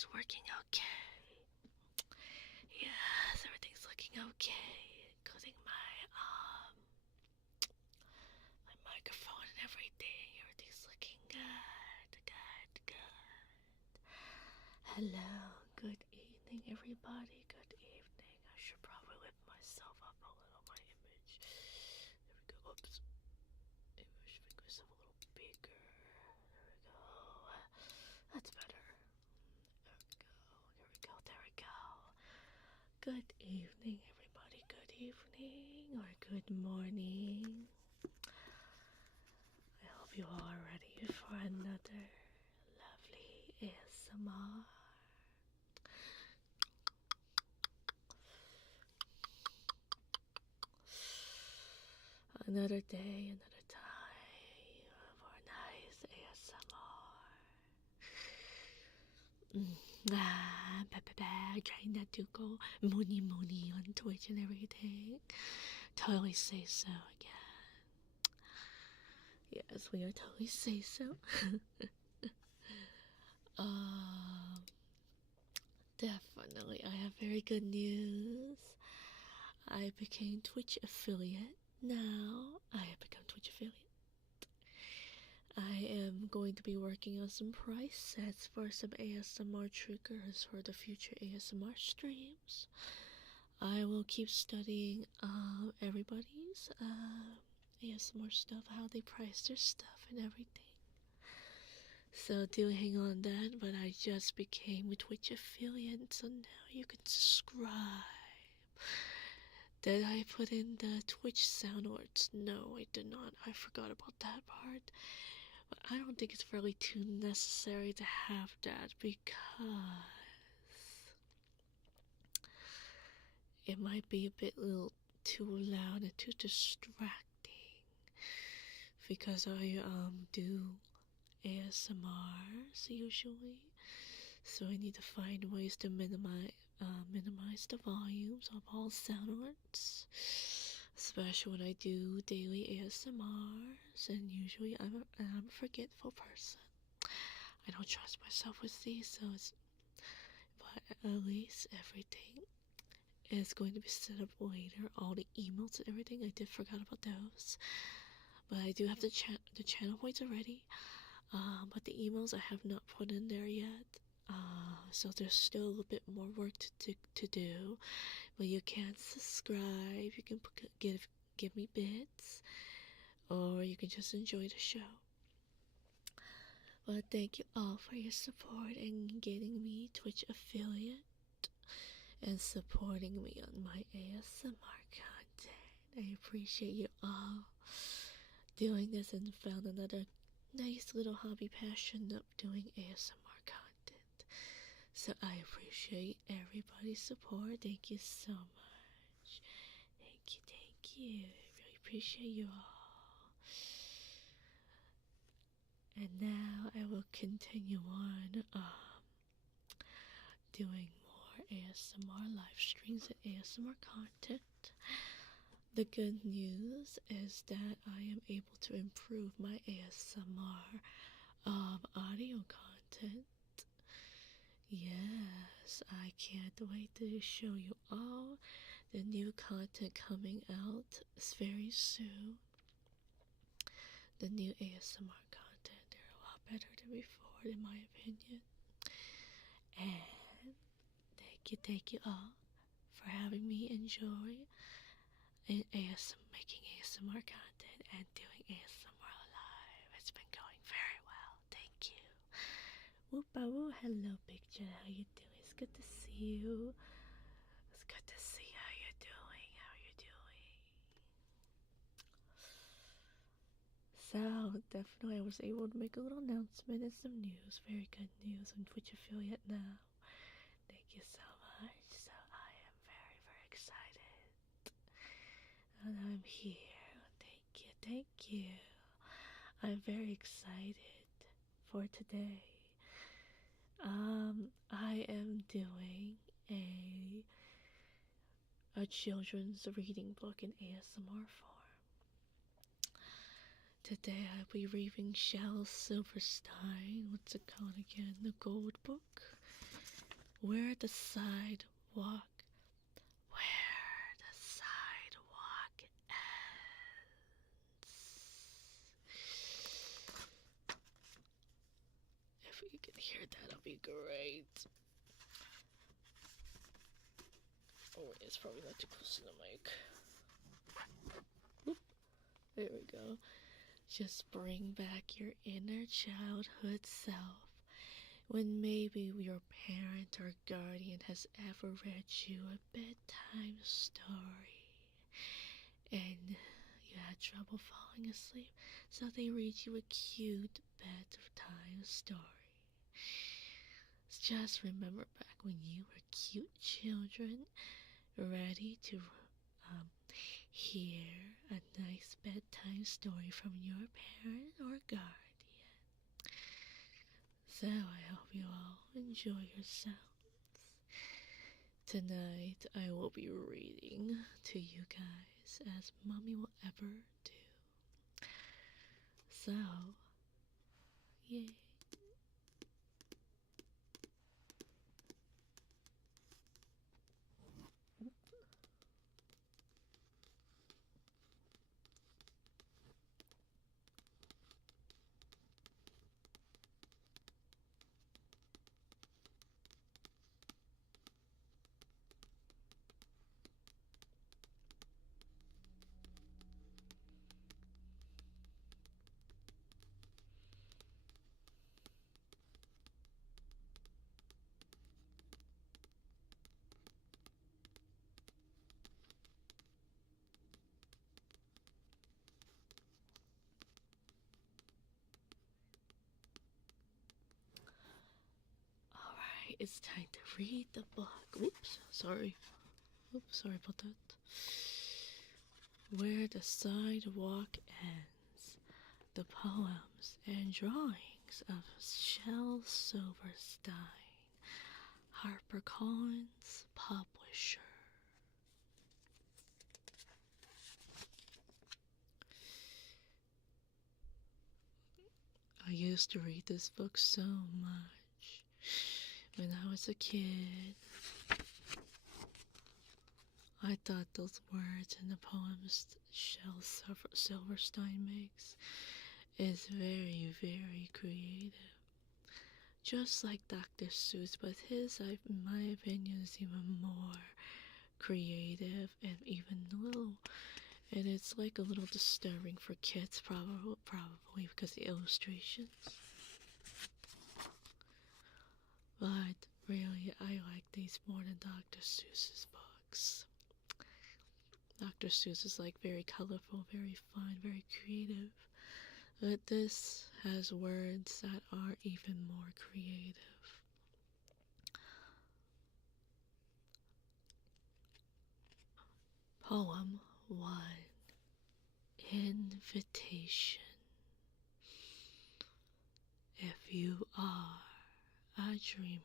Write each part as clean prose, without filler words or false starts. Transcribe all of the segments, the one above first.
everything's working okay. Yes, everything's looking okay, including my microphone and everything. Everything's looking good, good, good. Hello, good evening, everybody. Good evening. I should probably lift myself up a little, my image. There we go. Oops. Maybe I should make myself a little bigger. There we go. That's better. There we go. There we go. Good evening, everybody. Good evening or good morning. I hope you all are ready for another lovely ASMR. Another day, another time for a nice ASMR. Trying not to go moony on Twitch and everything. Totally say so again. Yes, we are totally say so. Definitely, I have very good news. I became Twitch affiliate. Now I have become Twitch affiliate. I am going to be working on some price sets for some ASMR triggers for the future ASMR streams. I will keep studying everybody's ASMR stuff, how they price their stuff and everything. So do hang on that, but I just became a Twitch affiliate, so now you can subscribe. Did I put in the Twitch sound words? No, I did not. I forgot about that part. But I don't think it's really too necessary to have that because it might be a bit little too loud and too distracting. Because I do ASMRs usually, so I need to find ways to minimize the volumes of all sound arts, especially when I do daily ASMRs. And usually I'm a forgetful person. I don't trust myself with these, but at least everything is going to be set up later. All the emails and everything, I did forget about those. But I do have the channel points already. But the emails I have not put in there yet. So there's still a little bit more work to do. But you can subscribe. You can give me bits, or you can just enjoy the show. But thank you all for your support and getting me Twitch affiliate and supporting me on my ASMR content. I appreciate you all doing this and found another nice little hobby passion of doing ASMR content. So I appreciate everybody's support. Thank you so much. Thank you. I really appreciate you all. And now I will continue on doing more ASMR live streams and ASMR content. The good news is that I am able to improve my ASMR audio content. Yes, I can't wait to show you all the new content coming out very soon. The new ASMR content, they're a lot better than before in my opinion. And thank you all for having me enjoy making ASMR content and doing ASMR live. It's been going very well. Thank you. Whoop-a-woo. Hello, Big Jen. How you doing? It's good to see you. It's good to see how you're doing. How you doing? So, definitely I was able to make a little announcement and some news. Very good news. I'm Twitch affiliate now. Thank you so much. So, I am very, very excited. And I'm here. Thank you. I'm very excited for today. I am doing a children's reading book in ASMR form. Today I'll be reading SilverStein. What's it called again? The Gold Book. where the sidewalk where the sidewalk ends. If you can hear that, that'll be great. Oh, wait, it's probably not too close to the mic. Oop. There we go. Just bring back your inner childhood self when maybe your parent or guardian has ever read you a bedtime story and you had trouble falling asleep, so they read you a cute bedtime story. Just remember back when you were cute children, ready to hear a nice bedtime story from your parent or guardian. So I hope you all enjoy yourselves. Tonight I will be reading to you guys as Mommy will ever do. So, yay. Alright, it's time to read the book. Oops, sorry. Oops, sorry about that. Where the Sidewalk Ends. The poems and drawings of SilverStein, HarperCollins publisher. I used to read this book so much when I was a kid. I thought those words in the poems SilverStein makes is very, very creative. Just like Dr. Seuss, but his, in my opinion, is even more creative and even little. And it's like a little disturbing for kids, probably because the illustrations. But really, I like these more than Dr. Seuss's books. Dr. Seuss is like very colorful, very fun, very creative. But this has words that are even more creative. Poem 1. Invitation. If you are a dreamer,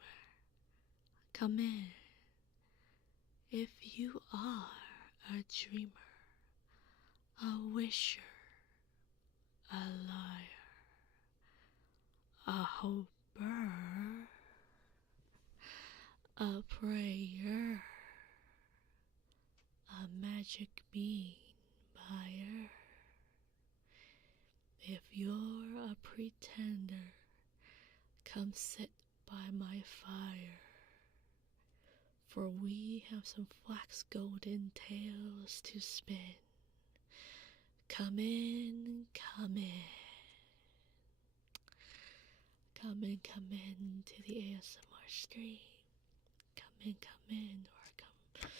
come in. If you are a dreamer, a wisher, a liar, a hoper, a prayer, a magic bean buyer. If you're a pretender, come sit by my fire, for we have some flax golden tales to spin. Come in, come in. Come in to the ASMR stream. Come in, or come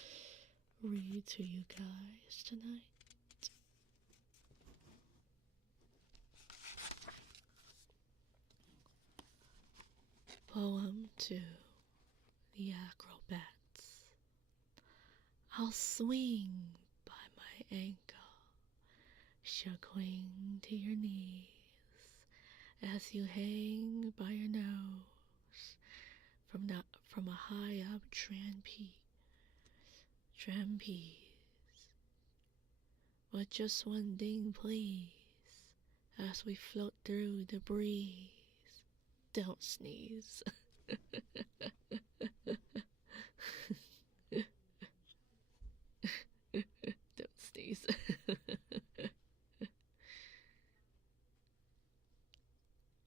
read to you guys tonight. Poem 2. The Acrobats. I'll swing by my ankle, shuckling to your knees, as you hang by your nose from a high up trapeze. But just one thing, please, as we float through the breeze. Don't sneeze. Don't sneeze.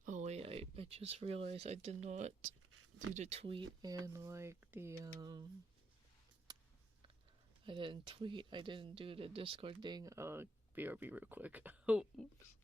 Oh wait, I just realized I did not do the tweet and like the I didn't tweet, I didn't do the Discord thing. BRB real quick. Oh, oops.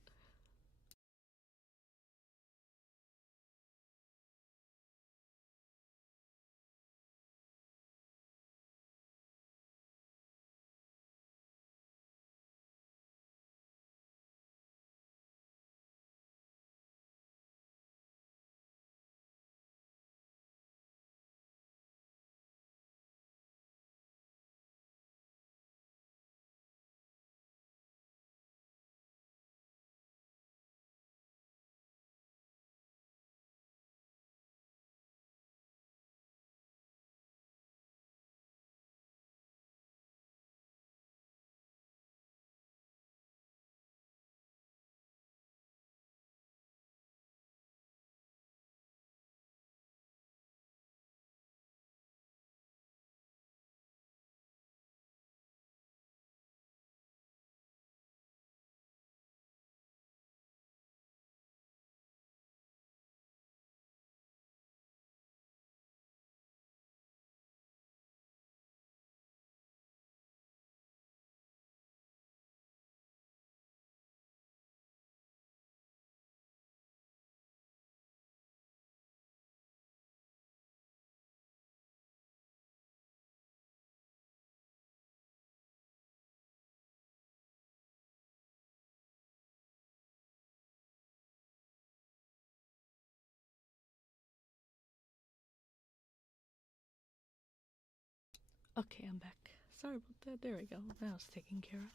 Okay, I'm back. Sorry about that. There we go. That was taken care of.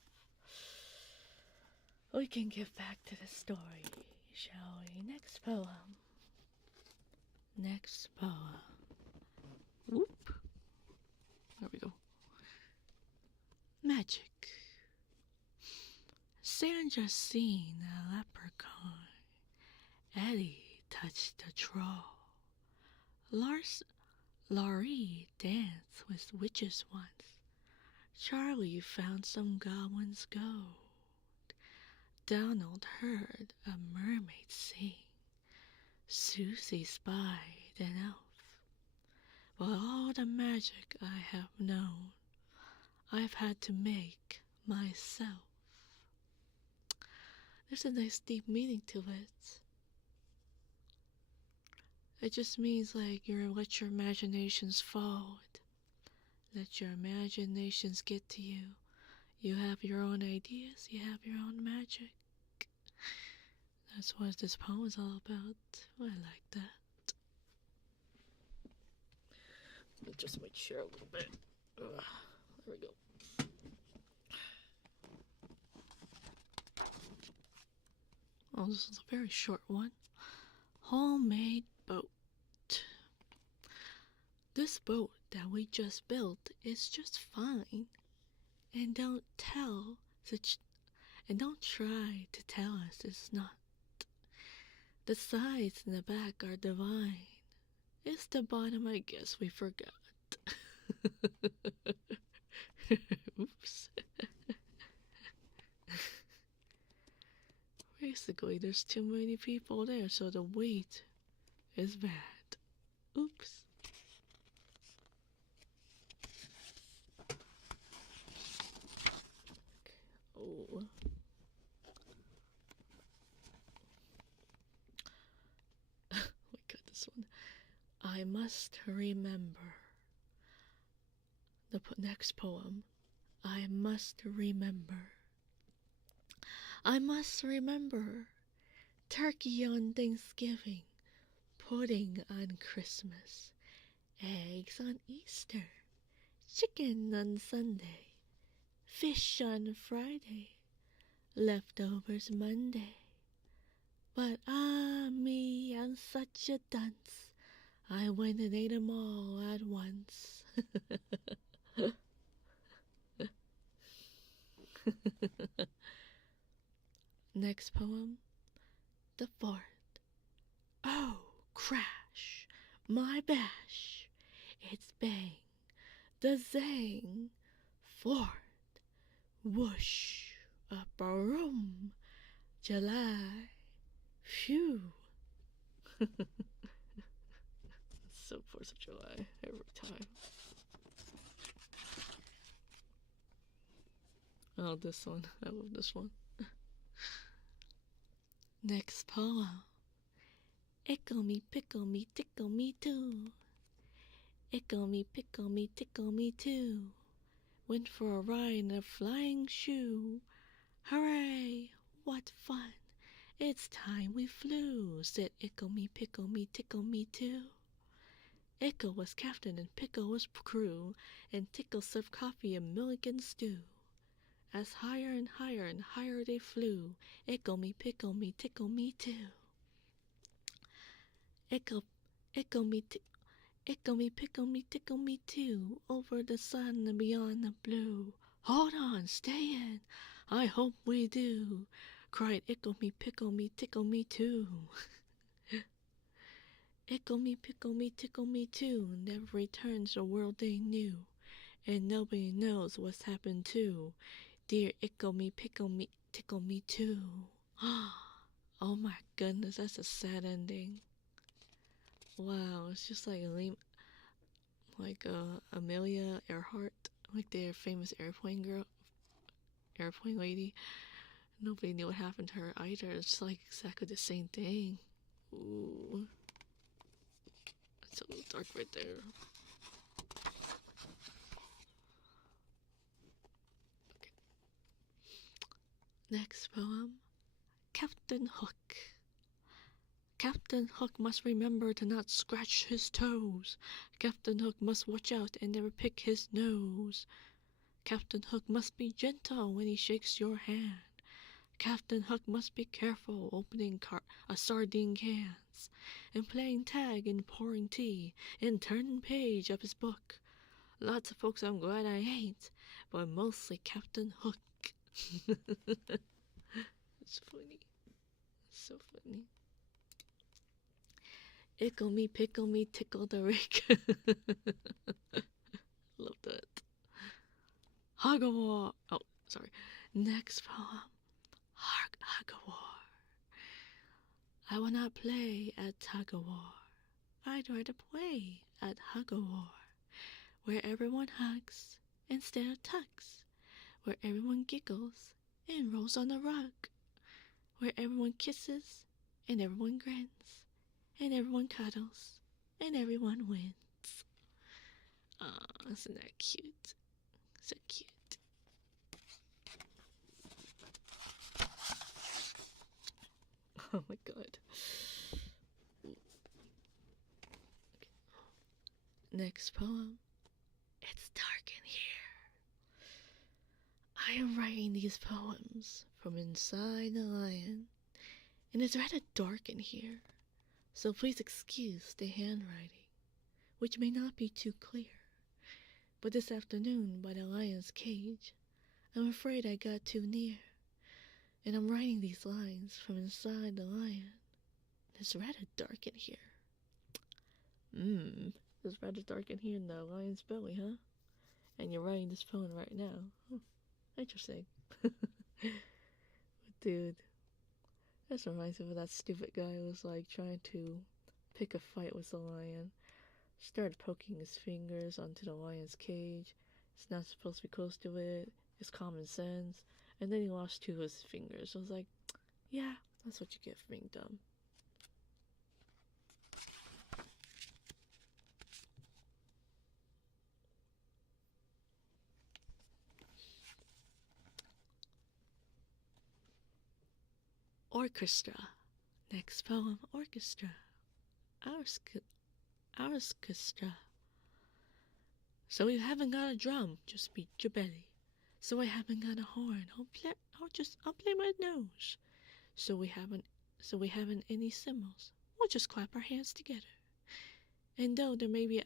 We can get back to the story, shall we? Next poem. Next poem. Whoop. There we go. Magic. Sandra seen a leprechaun. Eddie touched the troll. Laurie danced with witches once. Charlie found some goblins' gold. Donald heard a mermaid sing. Susie spied an elf. But all the magic I have known, I've had to make myself. There's a nice deep meaning to it. It just means like let your imaginations fall. Let your imaginations get to you. You have your own ideas, you have your own magic. That's what this poem is all about. I like that. Let's just make sure a little bit. There we go. Oh, this is a very short one. Homemade boat. This boat that we just built is just fine. And don't try to tell us it's not. The sides and the back are divine. It's the bottom I guess we forgot. Oops. Basically, there's too many people there, so the weight is bad. Oops. Oh. We got this one. I must remember. The next poem. I must remember. I must remember. Turkey on Thanksgiving. Pudding on Christmas. Eggs on Easter. Chicken on Sunday. Fish on Friday. Leftovers Monday. But me, I'm such a dunce. I went and ate 'em all at once. Next poem. The Fort. Oh, crash. my bash, it's bang, the zang, forward, whoosh, a broom, July, phew. So 4th of July every time. Oh, this one. I love this one. Next poem. Ickle me, pickle me, tickle me too. Ickle me, pickle me, tickle me too. Went for a ride in a flying shoe. Hooray! What fun! It's time we flew, said Ickle me, pickle me, tickle me too. Ickle was captain and Pickle was crew, and Tickle served coffee and milk and stew. As higher and higher and higher they flew, Ickle me, pickle me, tickle me too. Ickle, ickle me, ickle me, pickle me, tickle me too, over the sun and beyond the blue. Hold on, stay in, I hope we do, cried Ickle me, pickle me, tickle me too. Ickle me, pickle me, tickle me too, never returns the world they knew, and nobody knows what's happened to dear Ickle me, pickle me, tickle me too. Oh my goodness, that's a sad ending. Wow, it's just like Amelia Earhart, like their famous airplane lady. Nobody knew what happened to her either. It's like exactly the same thing. Ooh. It's a little dark right there. Okay. Next poem. Captain Hook. Captain Hook must remember to not scratch his toes. Captain Hook must watch out and never pick his nose. Captain Hook must be gentle when he shakes your hand. Captain Hook must be careful opening sardine cans, and playing tag and pouring tea, and turning page of his book. Lots of folks I'm glad I ain't, but mostly Captain Hook. It's funny. It's so funny. Ickle me, pickle me, tickle the rake. Love that. Hug-a-war. Oh, sorry. Next poem. Hug-a-war. I will not play at tug-a-war. I'd rather play at hug-a-war, where everyone hugs instead of tugs, where everyone giggles and rolls on the rug, where everyone kisses and everyone grins, and everyone cuddles and everyone wins. Aw, isn't that cute? So cute. Oh my god. Okay. Next poem. It's dark in here. I am writing these poems from inside the lion, and it's rather dark in here, so please excuse the handwriting, which may not be too clear. But this afternoon, by the lion's cage, I'm afraid I got too near, and I'm writing these lines from inside the lion. It's rather dark in here. It's rather dark in here in the lion's belly, huh? And you're writing this poem right now. Interesting. Dude, this reminds me of that stupid guy who was like trying to pick a fight with the lion. Started poking his fingers onto the lion's cage. It's not supposed to be close to it. It's common sense. And then he lost 2 of his fingers. I was like, yeah, that's what you get for being dumb. Orchestra. Next poem, orchestra. Orchestra. So you haven't got a drum, just beat your belly. So I haven't got a horn, I'll play my nose. So we haven't any cymbals, we'll just clap our hands together. And though there may be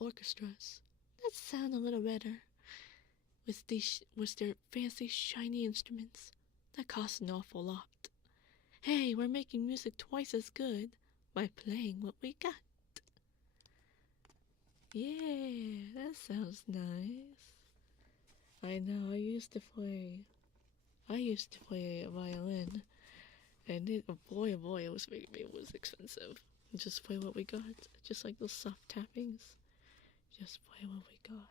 orchestras that sound a little better, with their fancy shiny instruments that cost an awful lot. Hey, we're making music twice as good by playing what we got. Yeah, that sounds nice. I know, I used to play a violin, and oh boy, it was expensive. Just play what we got, just like those soft tappings. Just play what we got.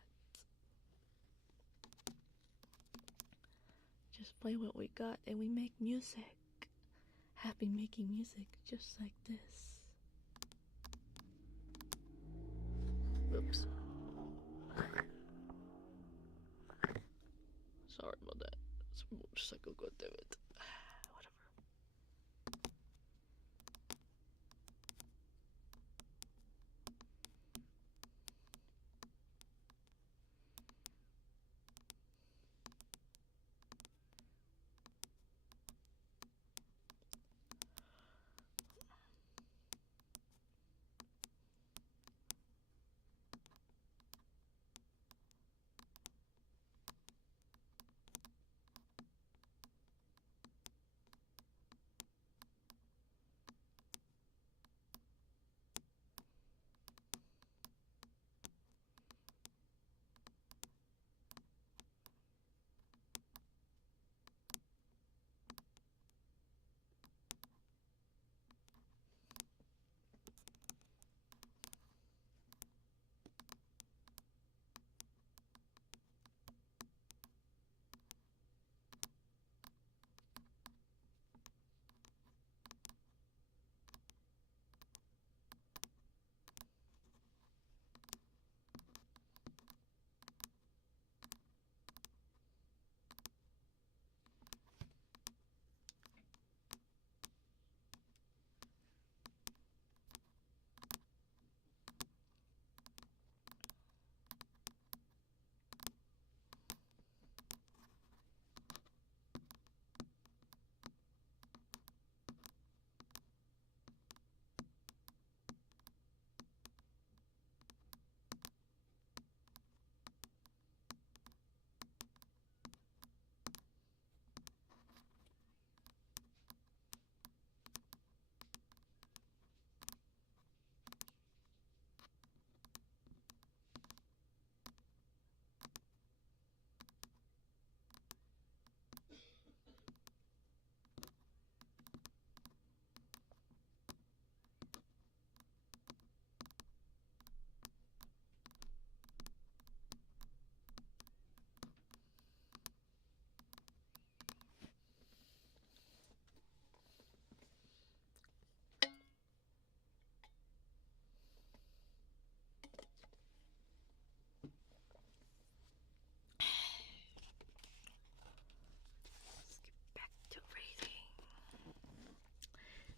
Just play what we got, and we make music. Happy making music, just like this. Oops. Sorry about that. It's a motorcycle, goddammit. Whatever.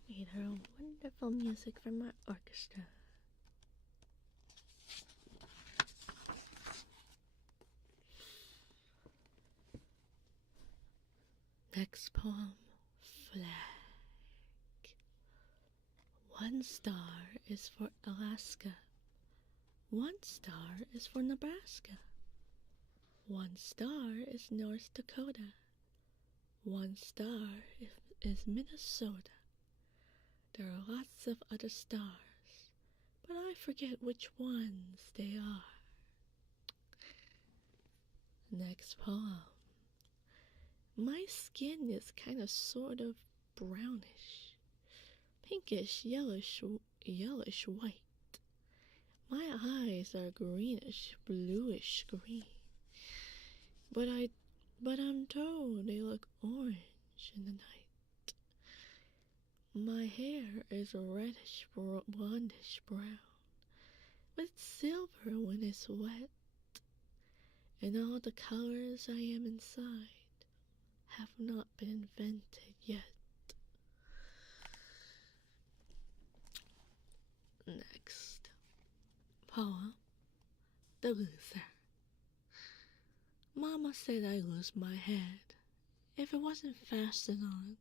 Made her wonderful music from our orchestra. Next poem, Flag. One star is for Alaska. One star is for Nebraska. One star is North Dakota. One star is Minnesota. There are lots of other stars, but I forget which ones they are. Next poem. My skin is kind of sort of brownish, pinkish, yellowish white. My eyes are greenish, bluish green. But I'm told they look orange in the night. My hair is reddish, blondish brown, with silver when it's wet. And all the colors I am inside have not been invented yet. Next poem, The Loser. Mama said I lose my head if it wasn't fastened on.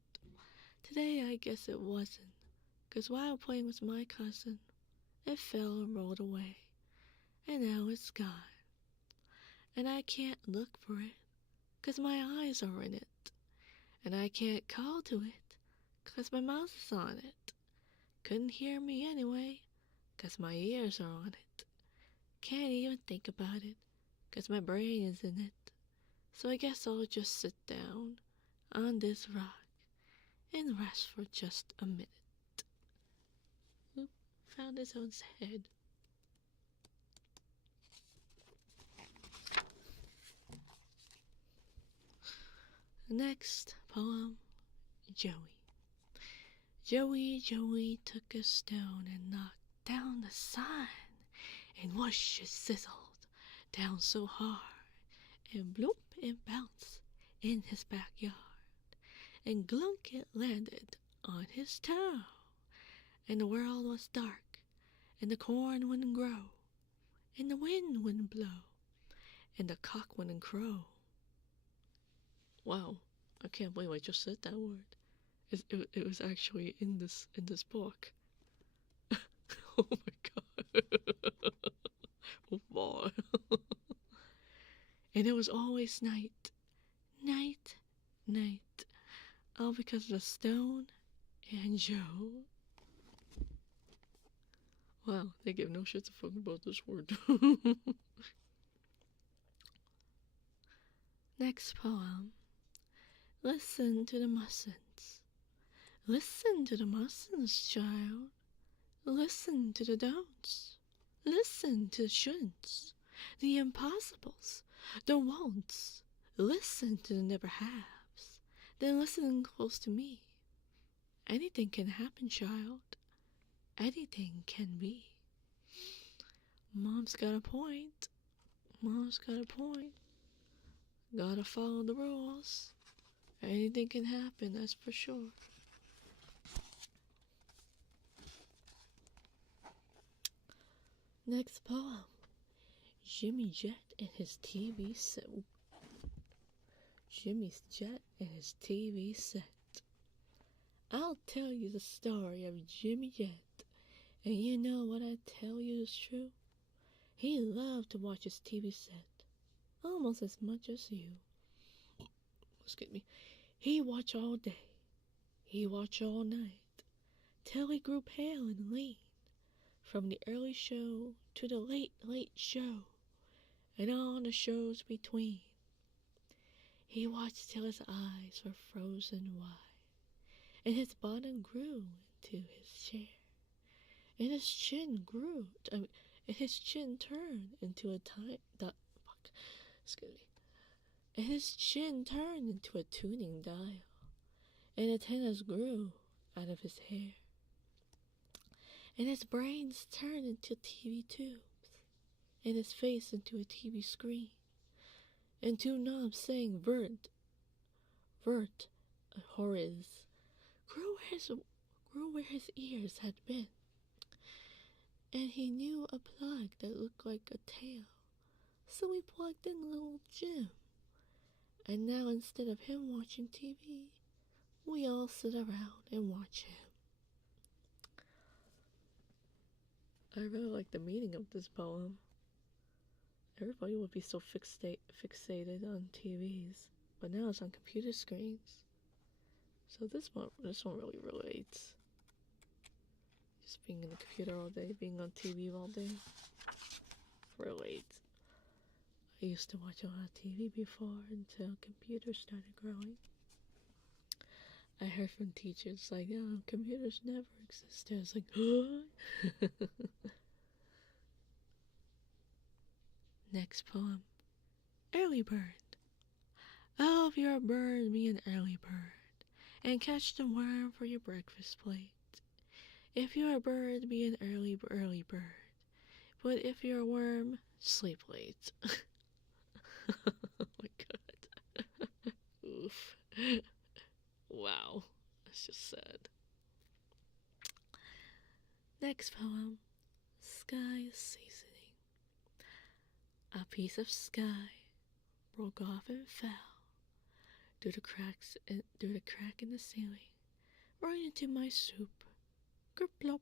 Today I guess it wasn't, 'cause while playing with my cousin, it fell and rolled away, and now it's gone. And I can't look for it, 'cause my eyes are in it. And I can't call to it, 'cause my mouth is on it. Couldn't hear me anyway, 'cause my ears are on it. Can't even think about it, 'cause my brain is in it. So I guess I'll just sit down on this rock and rest for just a minute. Oop, found his own head. Next poem, Joey. Joey took a stone and knocked down the sign, and whoosh it sizzled down so hard, and bloop it bounced in his backyard, and glunk it landed on his toe, and the world was dark, and the corn wouldn't grow, and the wind wouldn't blow, and the cock wouldn't crow. Wow, I can't believe I just said that word. It was actually in this book. Oh my god. Oh boy. And it was always night. Night, night. All because of the stone and Joe. Wow, they give no shits a fuck about this word. Next poem. Listen to the mustn'ts. Listen to the mustn'ts, child. Listen to the don'ts. Listen to the shouldn'ts, the impossibles, the won'ts. Listen to the never haves. Then listen close to me. Anything can happen, child. Anything can be. Mom's got a point. Mom's got a point. Gotta follow the rules. Anything can happen, that's for sure. Next poem. Jimmy Jet and his TV set. Jimmy's Jet and his TV set. I'll tell you the story of Jimmy Jet, and you know what I tell you is true? He loved to watch his TV set, almost as much as you. Excuse me. He watched all day. He watched all night, till he grew pale and lean, from the early show to the late, late show, and all the shows between. He watched till his eyes were frozen wide, and his bottom grew into his chair, and his chin and his chin turned into a and his chin turned into a tuning dial, and antennas grew out of his hair, and his brains turned into TV tubes, and his face into a TV screen, and two knobs saying vert, horiz, grew where his ears had been, and he knew a plug that looked like a tail, so he plugged in little Jim, and now instead of him watching TV, we all sit around and watch him. I really like the meaning of this poem. Everybody would be so fixated on TVs, but now it's on computer screens. So this one really relates. Just being in the computer all day, being on TV all day, relates. I used to watch a lot of TV before until computers started growing. I heard from teachers like, oh, computers never existed. I was like, huh? Next poem. Early bird. Oh, if you're a bird, be an early bird, and catch the worm for your breakfast plate. If you're a bird, be an early bird, but if you're a worm, sleep late. Oh my god. Oof. Wow, that's just sad. Next poem. Sky seasoning. A piece of sky broke off and fell through the crack in the ceiling, right into my soup. Kerplop.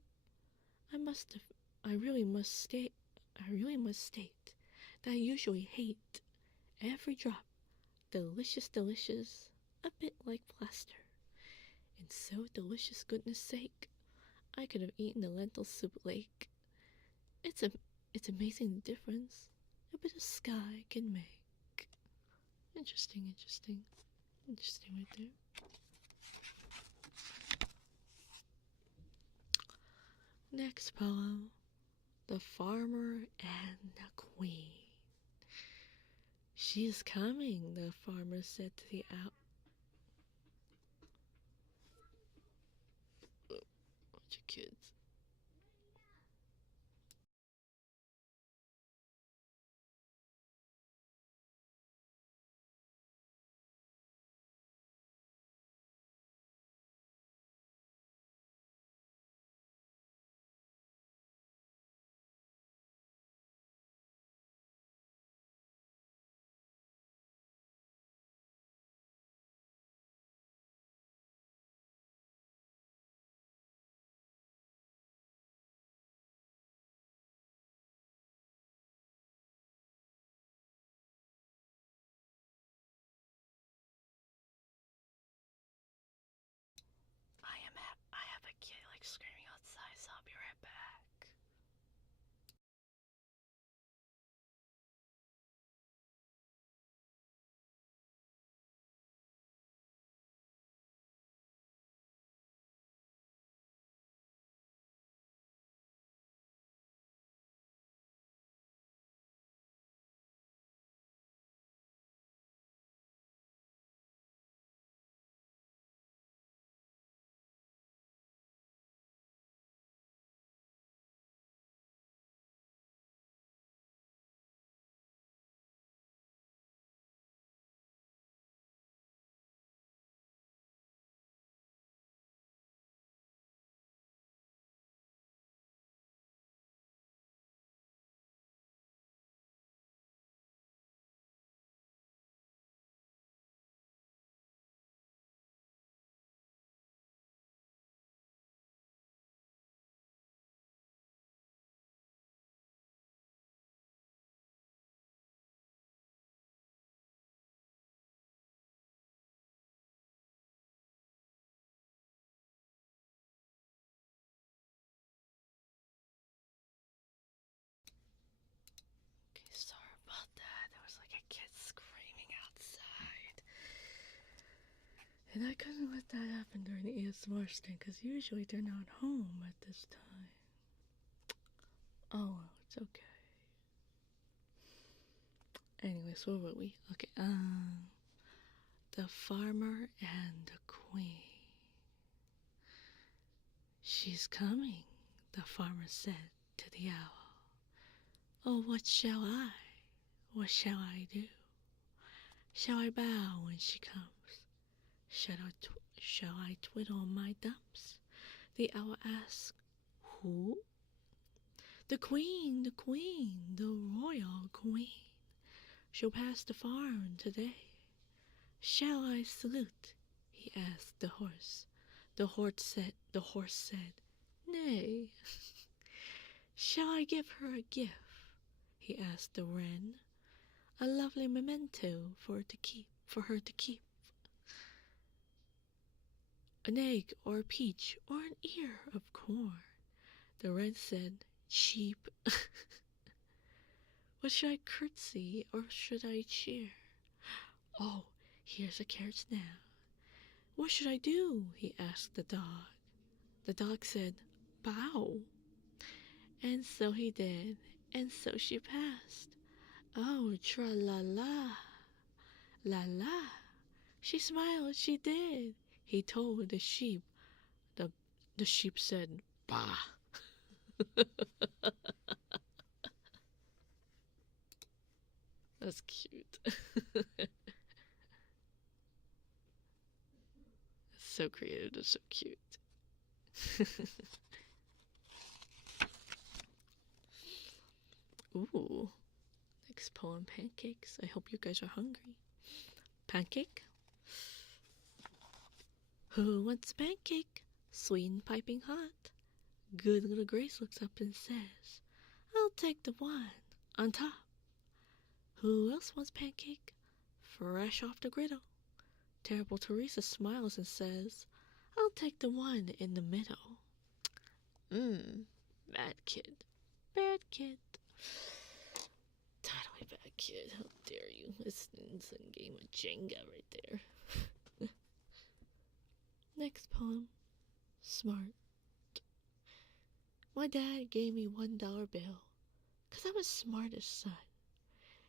I really must state that I usually hate every drop. Delicious, a bit like plaster. And so delicious, goodness sake, I could have eaten a lentil soup lake. It's amazing the difference a bit of sky can make. Interesting right there. Next poem, The Farmer and the Queen. She's coming, the farmer said to the owl. Bunch of kids. I have a kid like screaming outside, so I'll be right back. Okay, sorry about that. There was like a kid screaming outside. And I couldn't let that happen during the ASMR stream because usually they're not home at this time. Oh, well, it's okay. Anyways, where were we? Okay, The Farmer and the Queen. She's coming, the farmer said to the owl. Oh, what shall I do? Shall I bow when she comes? Shall I twiddle my thumbs? The owl asked. Who? The Queen, the royal Queen. She'll pass the farm today. Shall I salute? He asked the horse. The horse said, nay. Shall I give her a gift? He asked the wren. A lovely memento for her to keep. An egg or a peach or an ear of corn. The wren said, cheap. What should I curtsy or should I cheer? Oh, here's a carrot now. What should I do? He asked the dog. The dog said, bow. And so he did, and so she passed. Oh, tra-la-la, la-la. She smiled, she did. He told the sheep. The sheep said, bah. That's cute. It's so creative, it's so cute. Ooh. Next poem, pancakes. I hope you guys are hungry. Pancake? Who wants a pancake? Sweet and piping hot. Good little Grace looks up and says, I'll take the one on top. Who else wants pancake? Fresh off the griddle. Terrible Teresa smiles and says, I'll take the one in the middle. Bad kid. Bad kid. Totally bad kid. How dare you? It's a game of Jenga right there. Next poem. Smart. My dad gave me $1 bill, 'cause I'm his smartest son.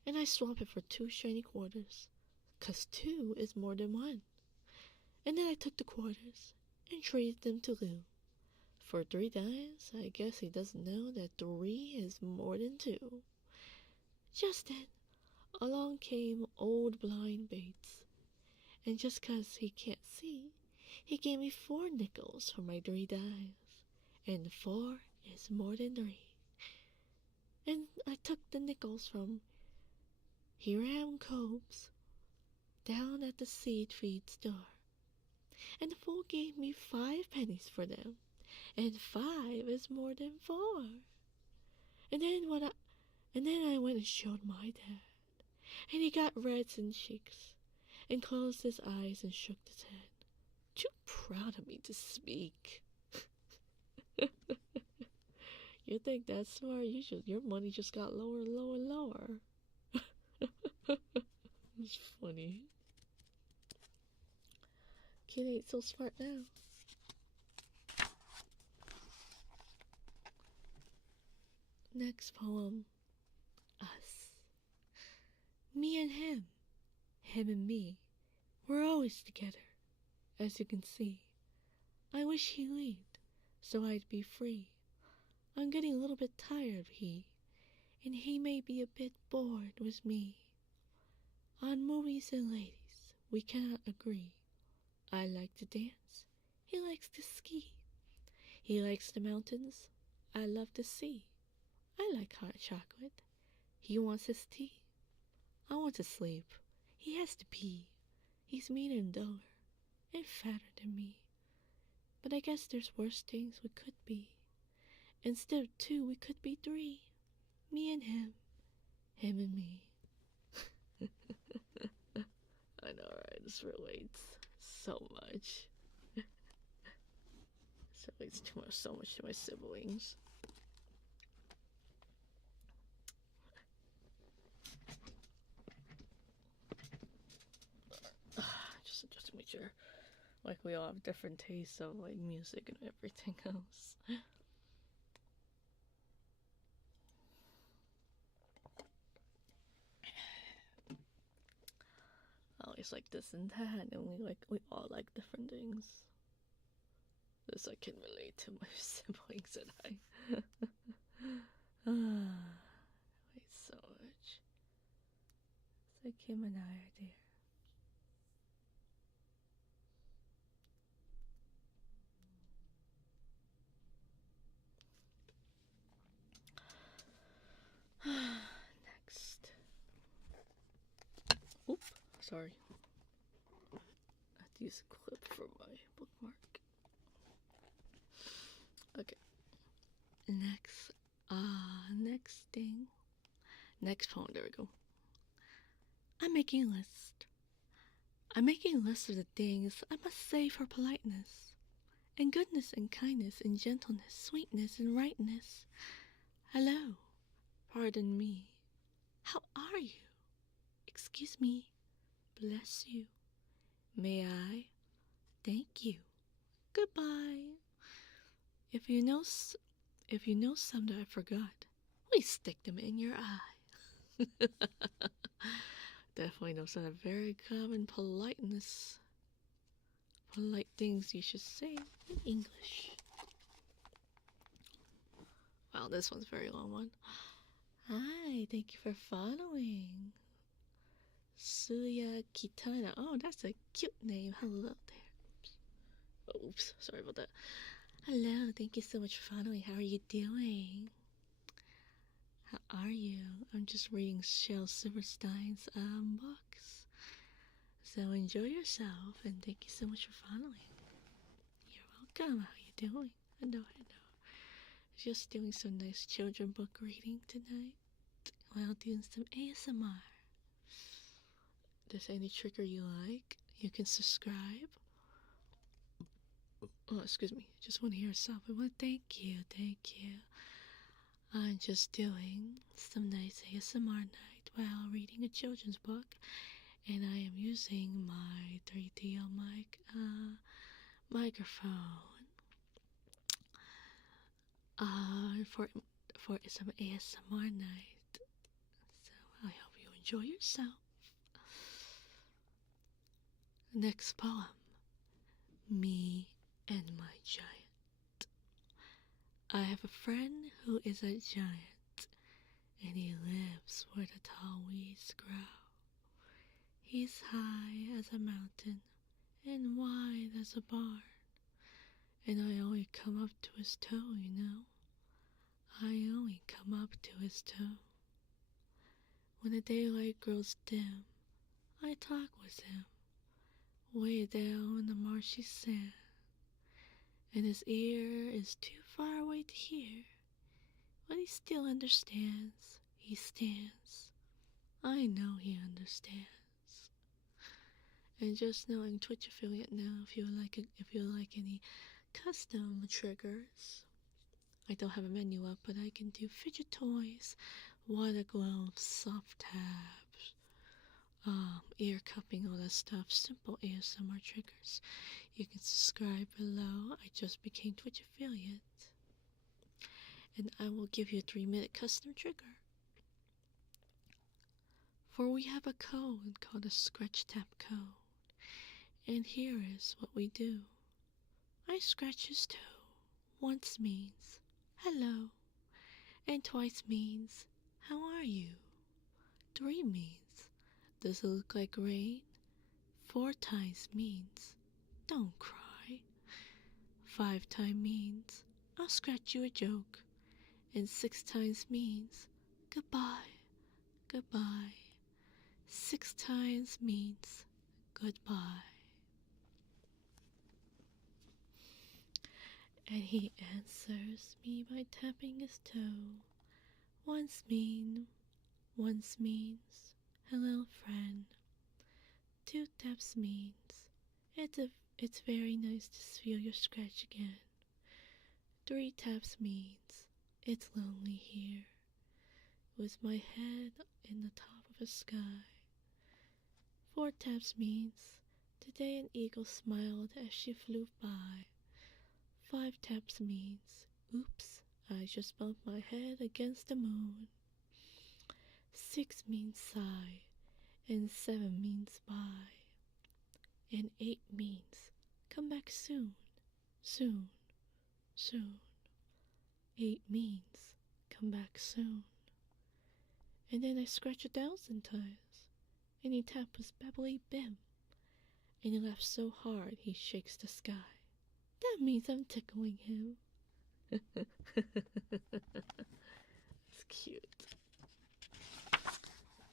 And I swap it for 2 shiny quarters, 'cause 2 is more than 1. And then I took the quarters and traded them to Lou. For 3 dimes, I guess he doesn't know that 3 is more than 2. Just then, along came old blind Bates. And just 'cause he can't see, he gave me 4 nickels for my 3 dimes. And 4 is more than 3. And I took the nickels from Hiram Cobb's down at the seed feed store. And the fool gave me 5 pennies for them. And 5 is more than 4. And then I went and showed my dad. And he got reds in cheeks and closed his eyes and shook his head. Too proud of me to speak. You think that's smart? Your money just got lower and lower and lower. It's funny. Kid ain't so smart now. Next poem. Us. Me and him. Him and me. We're always together. As you can see. I wish he'd leave, so I'd be free. I'm getting a little bit tired of he, and he may be a bit bored with me. On movies and ladies, we cannot agree. I like to dance, he likes to ski. He likes the mountains, I love the sea. I like hot chocolate, he wants his tea. I want to sleep, he has to pee. He's meaner and duller, and fatter than me. But I guess there's worse things we could be. Instead of 2, we could be 3. Me and him and me. I know, right? This relates so much. This relates so much to my siblings. Just to make sure, like, we all have different tastes of like music and everything else. I always like this and that, and we all like different things. This I can relate to my siblings and I. Wait so much. It's like him and I are there. Next. Oop, sorry. I have to use a clip for my bookmark. Okay. Next thing. Next poem, there we go. I'm making a list. I'm making a list of the things I must say for politeness, and goodness and kindness and gentleness, sweetness and rightness. Hello, pardon me. How are you? Excuse me. Bless you. May I? Thank you. Goodbye. If you know some that I forgot, please stick them in your eye. Definitely know some very common polite things you should say in English. Wow, this one's a very long one. Hi, thank you for following. Suya Kitana. Oh, that's a cute name. Hello there. Oops, sorry about that. Hello, thank you so much for following. How are you doing? How are you? I'm just reading SilverStein's books. So enjoy yourself, and thank you so much for following. You're welcome. How are you doing? I know. Just doing some nice children book reading tonight while doing some ASMR. If there's any trigger you like, you can subscribe. Oh, excuse me. Just want to hear yourself. Well, thank you. I'm just doing some nice ASMR night while reading a children's book, and I am using my 3DL microphone for some ASMR night. So I hope you enjoy yourself. Next poem, Me and My Giant. I have a friend who is a giant, and he lives where the tall weeds grow. He's high as a mountain and wide as a barn, and I only come up to his toe, you know. I only come up to his toe. When the daylight grows dim, I talk with him, way down in the marshy sand, and his ear is too far away to hear, but he still understands. He stands. I know he understands. And just knowing Twitch affiliate now, if you like any custom triggers. I don't have a menu up, but I can do fidget toys, water gloves, soft tabs, ear cupping, all that stuff, simple ASMR triggers. You can subscribe below. I just became Twitch affiliate. And I will give you a 3-minute custom trigger. For we have a code called a scratch tap code. And here is what we do. I scratch his toe. Once means hello, and twice means how are you? 3 means does it look like rain? 4 times means don't cry. 5 times means I'll scratch you a joke. And 6 times means goodbye, goodbye. 6 times means goodbye. And he answers me by tapping his toe. Once means hello friend. 2 taps means it's very nice to feel your scratch again. 3 taps means it's lonely here, with my head in the top of the sky. 4 taps means today an eagle smiled as she flew by. 5 taps means oops, I just bumped my head against the moon. 6 means sigh, and 7 means bye, and 8 means come back soon, soon, soon. 8 means come back soon. And then I scratch 1,000 times, and he tapped his babbly bim, and he laughs so hard he shakes the sky. That means I'm tickling him. It's cute.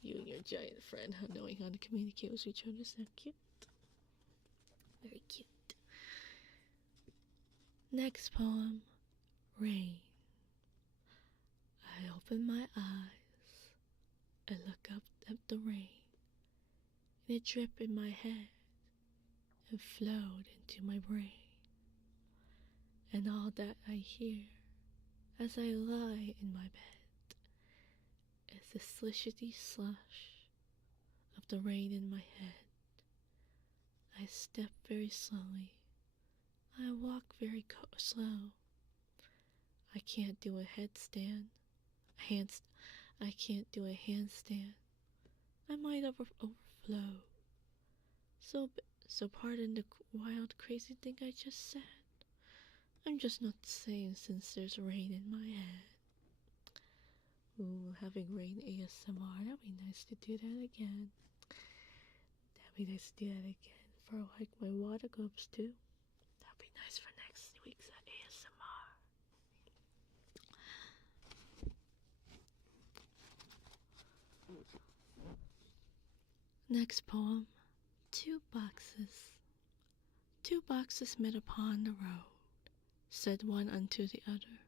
You and your giant friend knowing how to communicate with each other is so cute. Very cute. Next poem, Rain. I open my eyes. I look up at the rain. And it dripped in my head and flowed into my brain. And all that I hear as I lie in my bed is the slishity slush of the rain in my head. I step very slowly. I walk very slow. I can't do a headstand. I can't do a handstand. I might overflow. So pardon the wild, crazy thing I just said. I'm just not the same since there's rain in my head. Ooh, having rain ASMR, that'd be nice to do that again. That'd be nice to do that again for like my water gloves too. That'd be nice for next week's ASMR. Next poem, 2 boxes. 2 boxes met upon the road. Said one unto the other,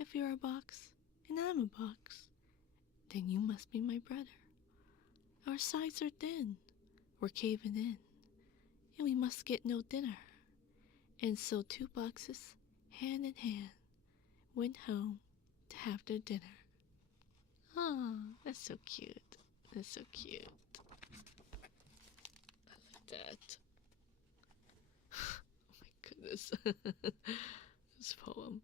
if you're a box, and I'm a box, then you must be my brother. Our sides are thin, we're caving in, and we must get no dinner. And so 2 boxes, hand in hand, went home to have their dinner. Oh, that's so cute. That's so cute. I like that. Oh my goodness. This poem.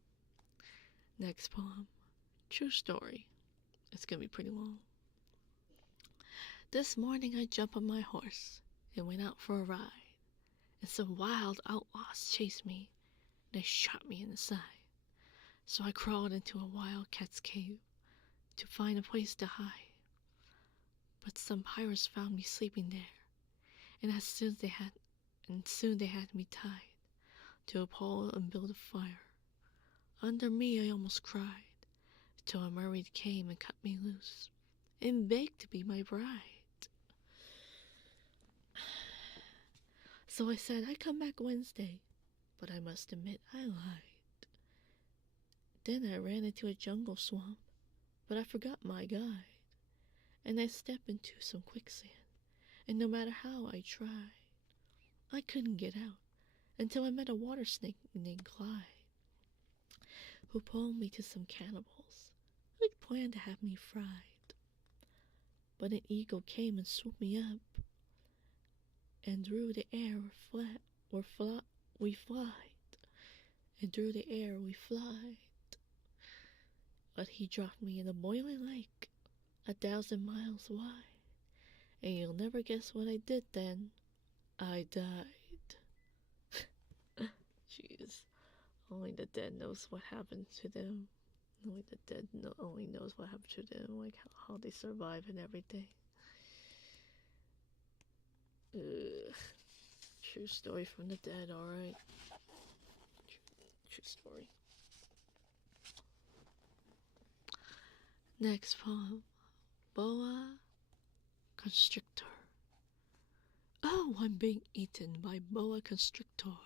Next poem. True story. It's gonna be pretty long. This morning I jumped on my horse and went out for a ride. And some wild outlaws chased me. They shot me in the side. So I crawled into a wildcat's cave to find a place to hide. But some pirates found me sleeping there, and soon they had me tied to a pole and built a fire. Under me I almost cried, till a mermaid came and cut me loose, and begged to be my bride. So I said I'd come back Wednesday, but I must admit I lied. Then I ran into a jungle swamp, but I forgot my guide, and I stepped into some quicksand, and no matter how I tried, I couldn't get out until I met a water snake named Clyde, who pulled me to some cannibals who'd planned to have me fried. But an eagle came and swooped me up, and through the air we flied, and through the air we flied. But he dropped me in a boiling lake, 1,000 miles wide, and you'll never guess what I did then. I died. Jeez, only the dead knows what happened to them. Only the dead only knows what happened to them, like how they survive and everything. Ugh. True story from the dead, alright. True story. Next poem. Boa constrictor. Oh, I'm being eaten by boa constrictor.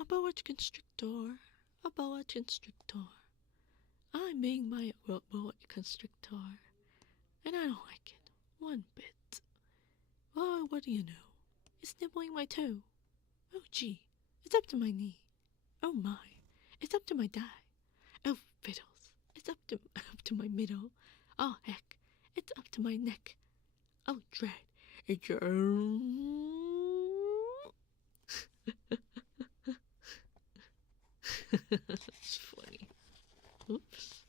A boa constrictor. A boa constrictor. I'm being my boa constrictor, and I don't like it one bit. Oh, what do you know? It's nibbling my toe. Oh, gee, it's up to my knee. Oh my, it's up to my thigh. Oh, fiddles, it's up to my middle. Oh, heck, it's up to my neck. Oh, dread, it's That's funny. Oops.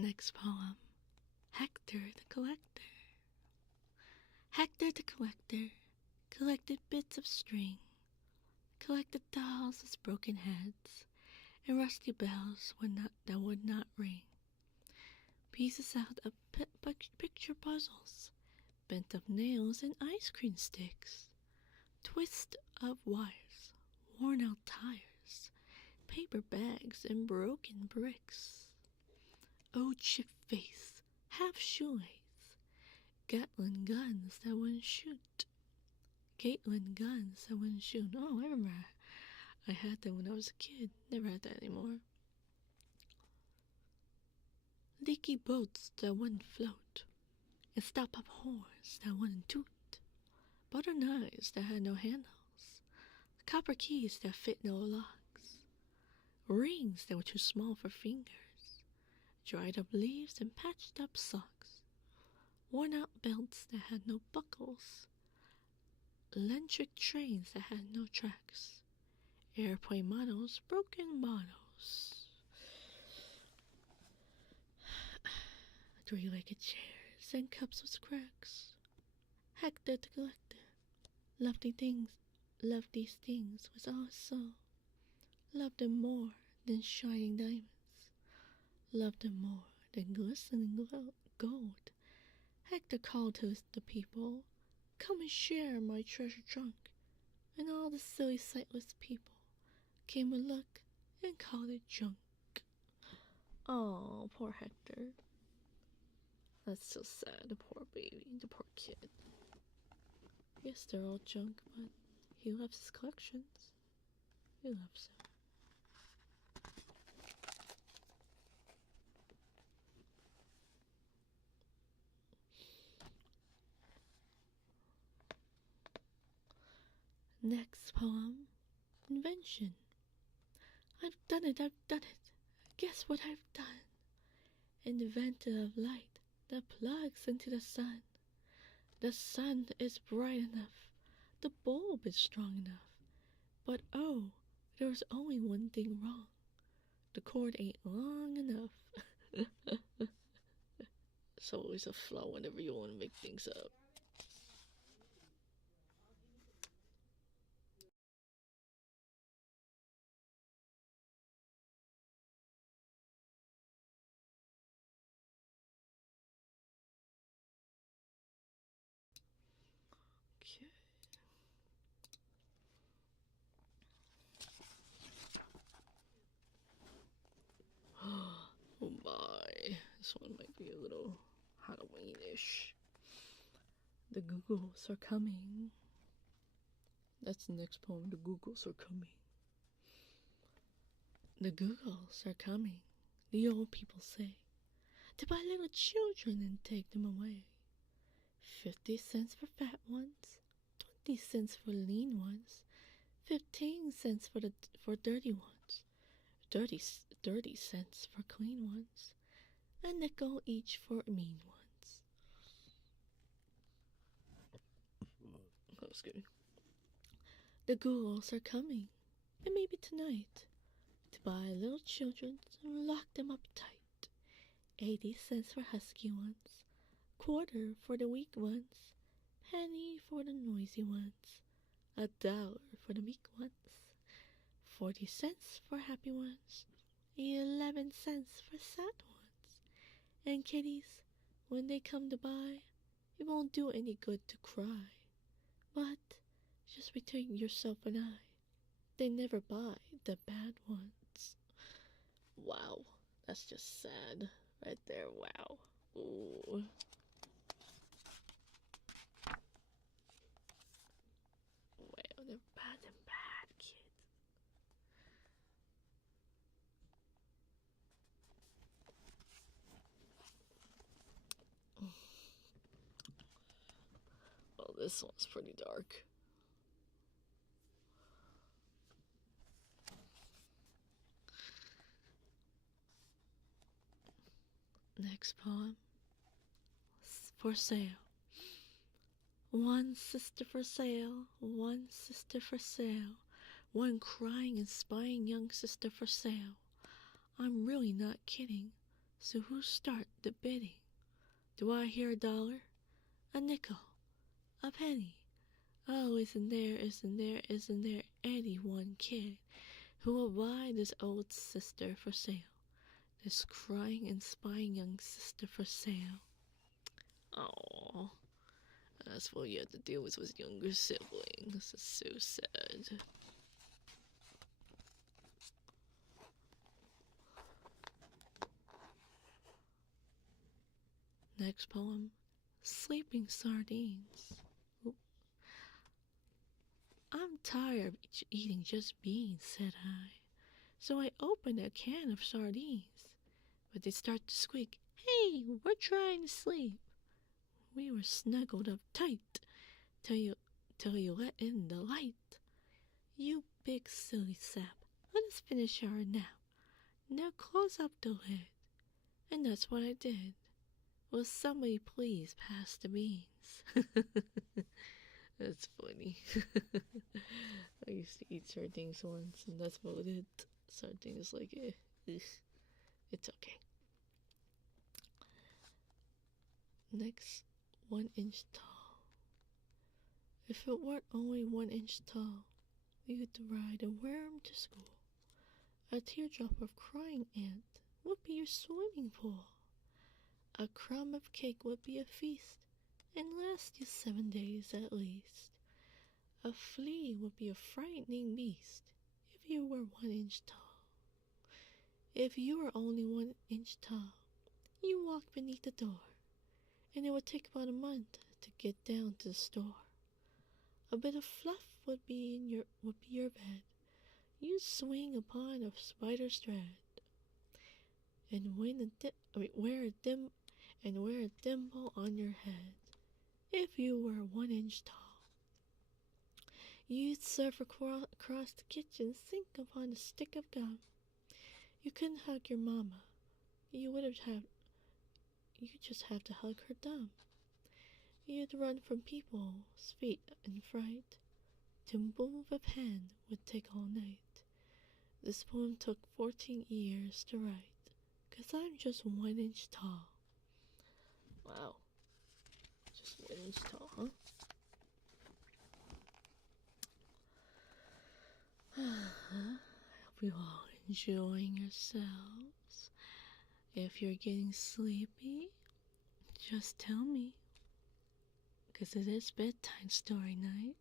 Next poem. Hector the Collector. Hector the Collector collected bits of string, collected dolls with broken heads, and rusty bells that would not ring. Pieces out of picture puzzles, bent up nails and ice cream sticks, twists of wires, worn out tires, paper bags and broken bricks. Old chip face, half shoelace, Gatling guns that wouldn't shoot. Gatling guns that wouldn't shoot. Oh, I remember. I had that when I was a kid. Never had that anymore. Leaky boats that wouldn't float, and stop-up horns that wouldn't toot. Butter knives that had no handles, copper keys that fit no locks, rings that were too small for fingers, dried up leaves and patched up socks, worn out belts that had no buckles, electric trains that had no tracks, airplane models, broken bottles, three-legged chairs and cups with cracks. Hector the Collector loved these things with all his soul, loved them more than shining diamonds, loved them more than glistening gold. Hector called to the people, "Come and share my treasure trunk, and all the silly sightless people came a look and called it junk. Oh, poor Hector. That's so sad, the poor baby, the poor kid. Yes, they're all junk, but he loves his collections. He loves them. Next poem, Invention. I've done it. Guess what I've done? Invented a light that plugs into the sun. The sun is bright enough. The bulb is strong enough. But oh, there's only one thing wrong. The cord ain't long enough. It's always a flaw whenever you want to make things up. Okay. Oh my, this one might be a little Halloween-ish. The Googles are coming. That's the next poem. The Googles are coming. The Googles are coming, the old people say, to buy little children and take them away. 50 cents for fat ones, 20 cents for lean ones, 15 cents for dirty ones, 30 cents for clean ones, a nickel each for mean ones. That was good. The Googles are coming, and maybe tonight, to buy little children and lock them up tight. 80 cents for husky ones, quarter for the weak ones, penny for the noisy ones, $1 for the meek ones, 40 cents for happy ones, 11 cents for sad ones. And kiddies, when they come to buy, it won't do any good to cry. But just between yourself and I, they never buy the bad ones. Wow, that's just sad right there. Wow. Ooh. Wow, they're bad and bad, kids. Well, this one's pretty dark. Next poem. For sale. One sister for sale, one sister for sale, one crying and spying young sister for sale. I'm really not kidding, so who start the bidding? Do I hear $1, a nickel, a penny? Oh, isn't there any one kid who will buy this old sister for sale? This crying and spying young sister for sale. Oh, that's what you have to deal with younger siblings. It's so sad. Next poem, Sleeping Sardines. Ooh. I'm tired of eating just beans, said I. So I opened a can of sardines. But they start to squeak, hey, we're trying to sleep. We were snuggled up tight till you let in the light. You big silly sap, let us finish our nap. Now close up the lid. And that's what I did. Will somebody please pass the beans? That's funny. I used to eat sardines once, and that's about it. Sardines like, it's okay. Next, 1 inch tall. If it weren't only 1 inch tall, we could ride a worm to school. A teardrop of crying ant would be your swimming pool. A crumb of cake would be a feast, and last you 7 days at least. A flea would be a frightening beast if you were 1 inch tall. If you were only 1 inch tall, you walked beneath the door, and it would take about a month to get down to the store. A bit of fluff would be your bed. You swing upon a spider's thread, and wear a dimple on your head. If you were 1 inch tall, you'd surf across the kitchen sink upon a stick of gum. You couldn't hug your mama. You just have to hug her thumb. You'd run from people's feet in fright. To move a pen would take all night. This poem took 14 years to write, 'cause I'm just 1 inch tall. Wow. Just 1 inch tall, huh? I hope you all enjoying yourselves. If you're getting sleepy, just tell me, 'cause it is bedtime story night.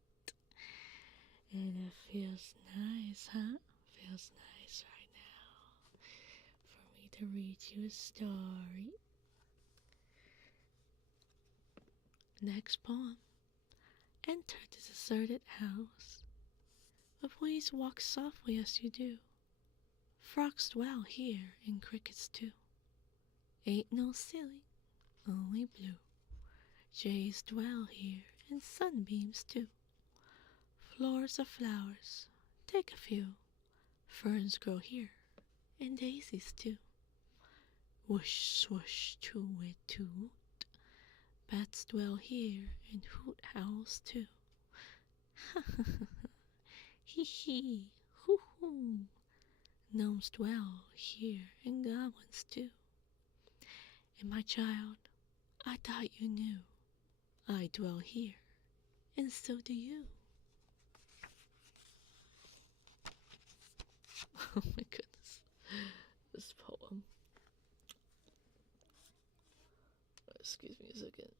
And it feels nice, huh? Feels nice right now for me to read you a story. Next poem. Enter the deserted house. But please walk softly as you do. Frogs dwell here and crickets too. Ain't no ceiling, only blue. Jays dwell here and sunbeams too. Floors of flowers, take a few. Ferns grow here and daisies too. Whoosh, swoosh, choo-wit, toot. Bats dwell here and hoot owls too. Ha ha ha ha. Hee hee, hoo hoo. Gnomes dwell here and goblins too. And my child, I thought you knew. I dwell here, and so do you. Oh my goodness, this poem. Excuse me a second.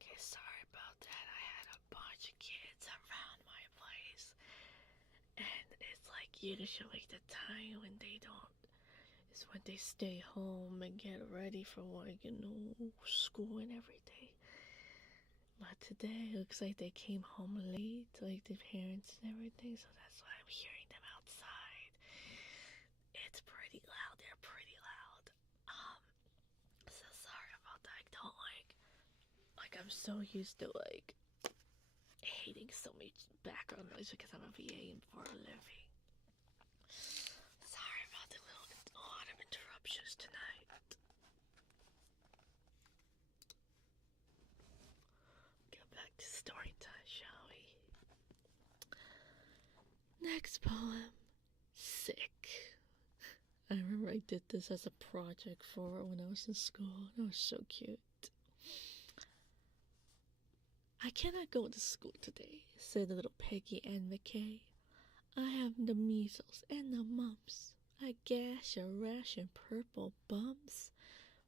Okay, sorry about that. I had a bunch of kids around my place. And it's like usually the time when they don't is when they stay home and get ready for work, school and everything. But today it looks like they came home late, like the parents and everything, so that's why I'm hearing them outside. It's pretty loud. They're pretty loud. So sorry about that. I don't like I'm so used to hating so much background noise because I'm a VA for a living. Sorry about the lot of interruptions tonight. Get back to story time, shall we? Next poem, Sick. I remember I did this as a project for when I was in school. It was so cute. I cannot go to school today, said little Peggy Ann McKay. I have the measles and the mumps, a gash, a rash, and purple bumps.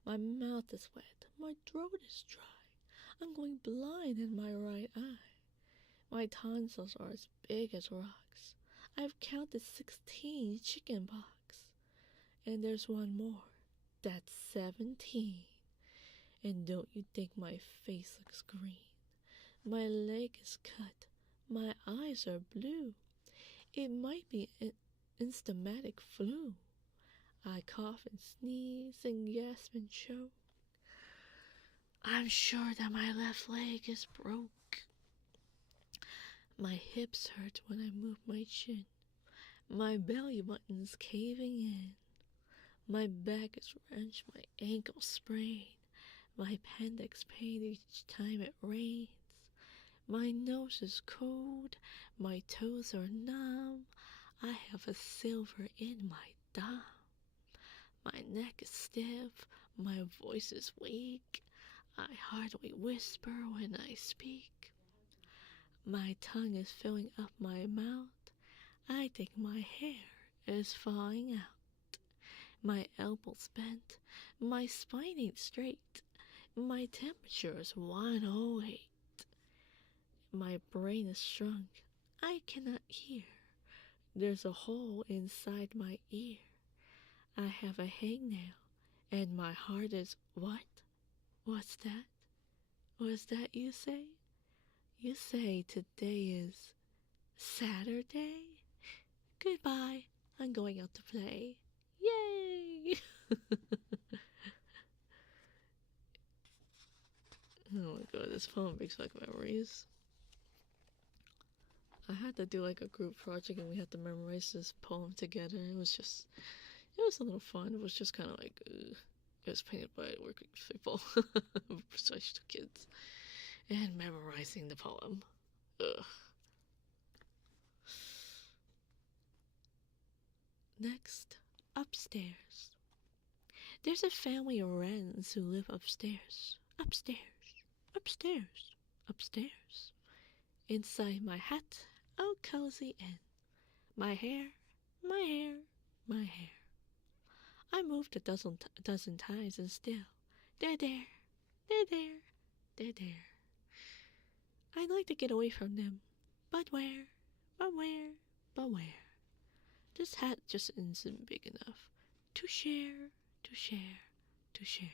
My mouth is wet, my throat is dry. I'm going blind in my right eye. My tonsils are as big as rocks. I've counted 16 chicken pox. And there's one more. That's 17. And don't you think my face looks green? My leg is cut. My eyes are blue. It might be an instamatic flu. I cough and sneeze and gasp and choke. I'm sure that my left leg is broke. My hips hurt when I move my chin. My belly button's caving in. My back is wrenched, my ankle sprained. My appendix pain each time it rains. My nose is cold, my toes are numb. I have a silver in my thumb. My neck is stiff, my voice is weak. I hardly whisper when I speak. My tongue is filling up my mouth. I think my hair is falling out. My elbows bent, my spine ain't straight. My temperature is 108. My brain is shrunk. I cannot hear. There's a hole inside my ear. I have a hangnail, and my heart is what? What's that? What's that you say? You say today is Saturday? Goodbye. I'm going out to play. Yay! Oh my god, this poem brings back memories. I had to do like a group project and we had to memorize this poem together. It was a little fun. It was just kind of like, it was painted by working people, especially kids, and memorizing the poem. Ugh. Next, upstairs. There's a family of wrens who live upstairs. Upstairs. Upstairs. Upstairs. Inside my hat, oh cozy in. My hair, my hair, my hair. I moved a dozen times and still, they're there, they're there, they're there. I'd like to get away from them, but where, but where, but where? This hat just isn't big enough to share, to share, to share.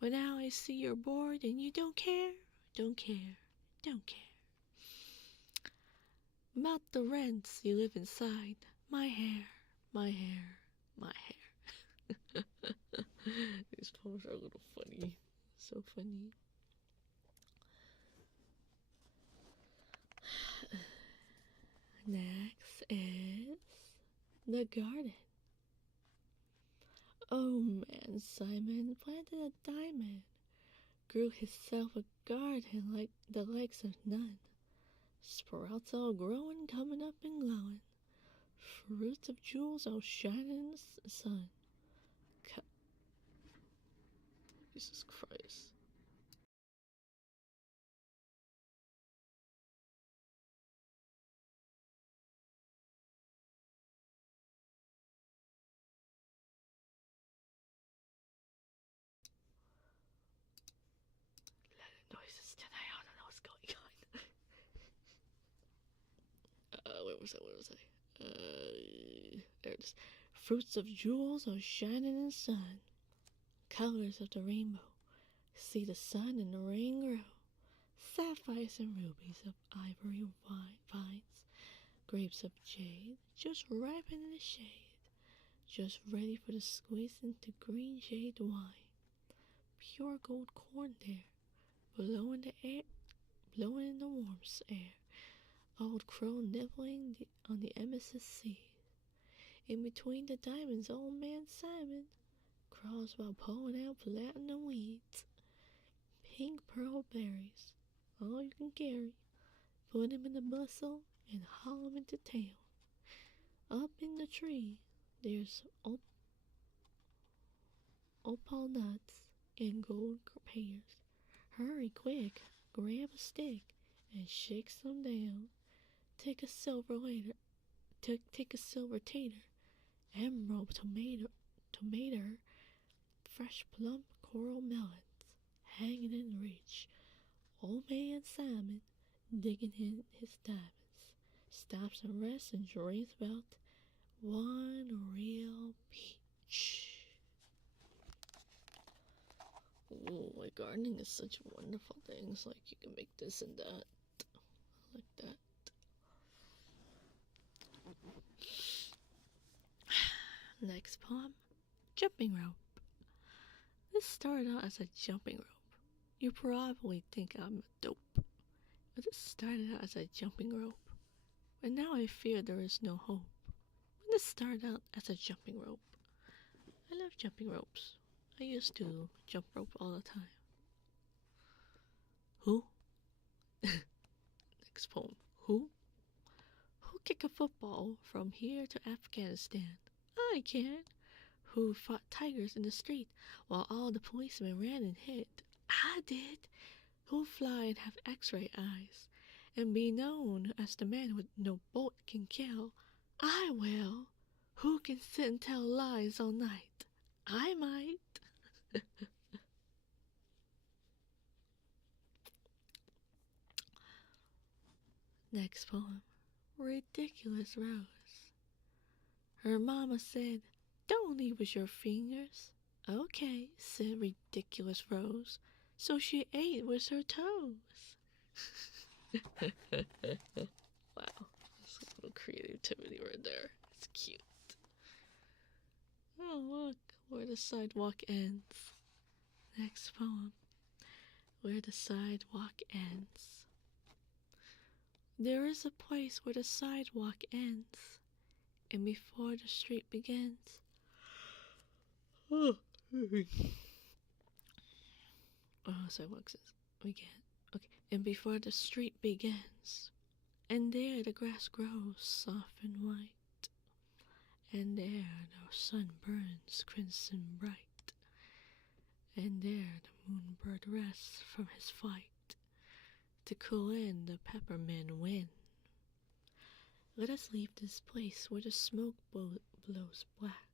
But now I see you're bored and you don't care, don't care, don't care. About the rents you live inside, my hair, my hair, my hair. These poems are a little funny, so funny. Next is the garden. Oh man, Simon planted a diamond, grew himself a garden like the likes of none. Sprouts all growing, coming up and glowing, fruits of jewels all shining in the sun. Jesus Christ. Noises tonight. I don't know what's going on. Where was I? There it is. Fruits of jewels are shining in the sun. Colors of the rainbow. See the sun and the rain grow. Sapphires and rubies of ivory vines. Grapes of jade, just ripe in the shade. Just ready for the squeeze into green jade wine. Pure gold corn there. Blowing in the warm air. Old crow nibbling on the emissus seed. In between the diamonds, old man Simon crawls while pulling out platinum weeds. Pink pearl berries, all you can carry. Put him in the bustle and haul him into town. Up in the tree, there's opal nuts and gold pears. Hurry quick, grab a stick and shake some down. Take a silver tater, emerald tomato, fresh plump coral melons, hanging in reach. Old man Simon, digging in his diamonds, stops and rests and dreams about one real peach. Oh, like gardening is such wonderful things. Like you can make this and that, like that. Next poem, Jumping Rope. This started out as a jumping rope. You probably think I'm dope, but this started out as a jumping rope. And now I fear there is no hope. When this started out as a jumping rope. I love jumping ropes. I used to jump rope all the time. Who? Next poem. Who? Who kick a football from here to Afghanistan? I can. Who fought tigers in the street while all the policemen ran and hid? I did. Who'll fly and have x-ray eyes and be known as the man with no bullet can kill? I will. Who can sit and tell lies all night? I might. Next poem, Ridiculous Rose. Her mama said, "Don't leave with your fingers." "Okay," said Ridiculous Rose. So she ate with her toes. Wow, there's a little creativity right there. It's cute. Oh, look, where the sidewalk ends. Next poem, Where the Sidewalk Ends. There is a place where the sidewalk ends, and before the street begins. Oh, sidewalks begin. Okay, and before the street begins, and there the grass grows soft and white, and there the sun burns crimson bright, and there the moonbird rests from his flight to cool in the peppermint wind. Let us leave this place where the smoke blows black,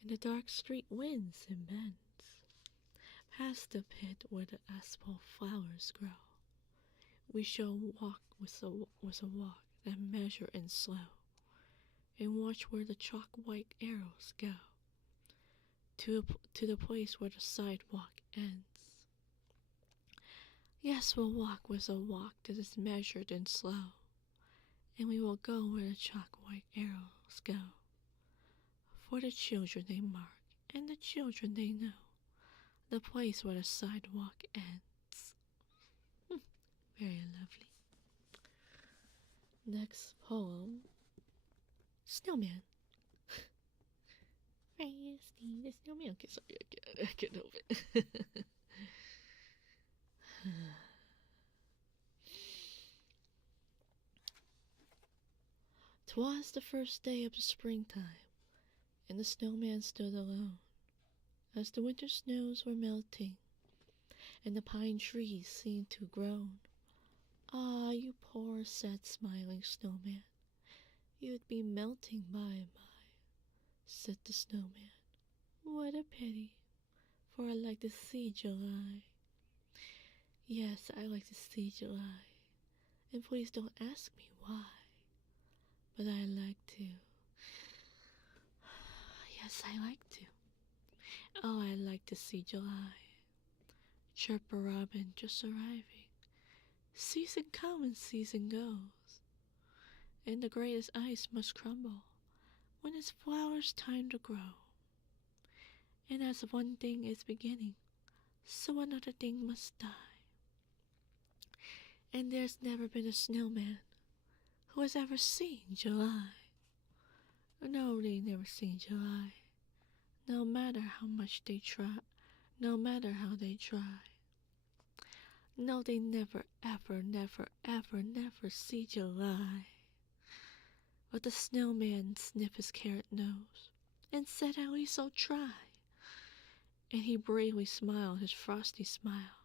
and the dark street winds and bends, past the pit where the asphalt flowers grow. We shall walk with a walk that measure and slow, and watch where the chalk white arrows go, to the place where the sidewalk ends. Yes, we'll walk with a walk that is measured and slow, and we will go where the chalk white arrows go. For the children they mark, and the children they know, the place where the sidewalk ends. Very lovely. Next poem, Snowman. Frosty the Snowman. Okay, sorry, I can't help it. 'Twas the first day of the springtime, and the snowman stood alone, as the winter snows were melting, and the pine trees seemed to groan. Ah, you poor, sad, smiling snowman, you'd be melting by and by, said the snowman. What a pity, for I like to see July. Yes, I like to see July, and please don't ask me why. But I like to. Yes, I like to. Oh, I like to see July. Chirp a robin just arriving. Season comes, season goes, and the greatest ice must crumble when its flowers time to grow. And as one thing is beginning, so another thing must die. And there's never been a snowman who has ever seen July. Nobody never seen July, no matter how much they try, no matter how they try. No, they never, ever, never, ever, never see July. But the snowman sniffed his carrot nose and said, "At least I'll try." And he bravely smiled his frosty smile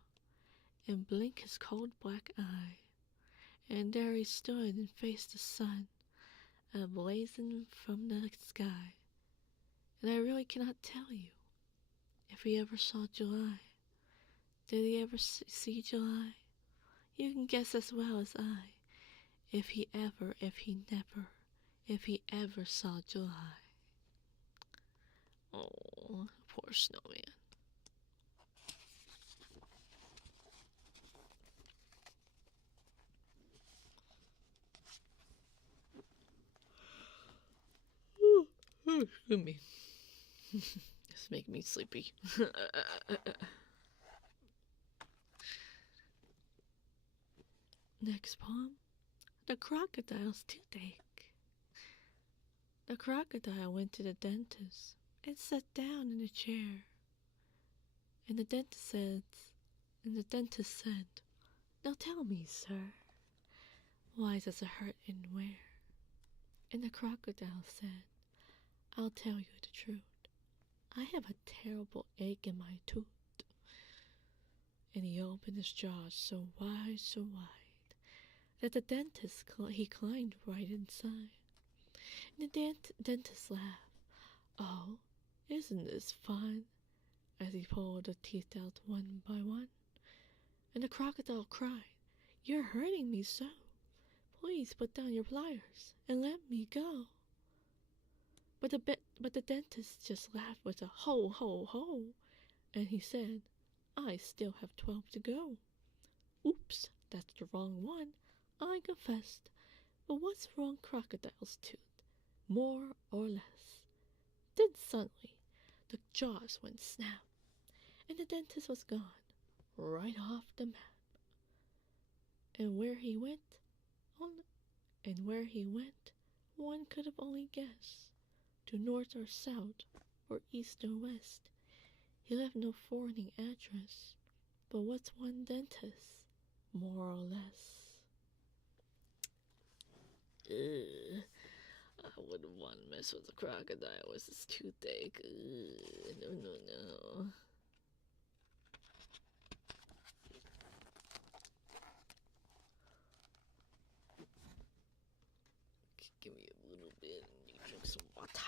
and blinked his cold black eye. And there he stood and faced the sun, a-blazing from the sky. And I really cannot tell you if he ever saw July. Did he ever see July? You can guess as well as I, if he ever, if he never, if he ever saw July. Oh, poor snowman. Excuse me. It's making me sleepy. Next poem. The Crocodile's Toothache. The crocodile went to the dentist and sat down in a chair. And the dentist said, "Now tell me, sir, why does it hurt and where?" And the crocodile said, "I'll tell you the truth. I have a terrible ache in my tooth." And he opened his jaws so wide, that the dentist, he climbed right inside. And the dentist laughed. "Oh, isn't this fun?" as he pulled the teeth out one by one. And the crocodile cried, "You're hurting me so. Please put down your pliers and let me go." But the dentist just laughed with a ho, ho, ho, and he said, "I still have 12 to go." "Oops, that's the wrong one," I confessed. "But what's wrong crocodile's tooth? More or less?" Then suddenly the jaws went snap, and the dentist was gone, right off the map. And where he went, one could have only guessed. To north or south, or east or west. He left no forwarding address. But what's one dentist, more or less? I wouldn't want to mess with a crocodile with his toothache. No. Give me a little bit and you drink some water.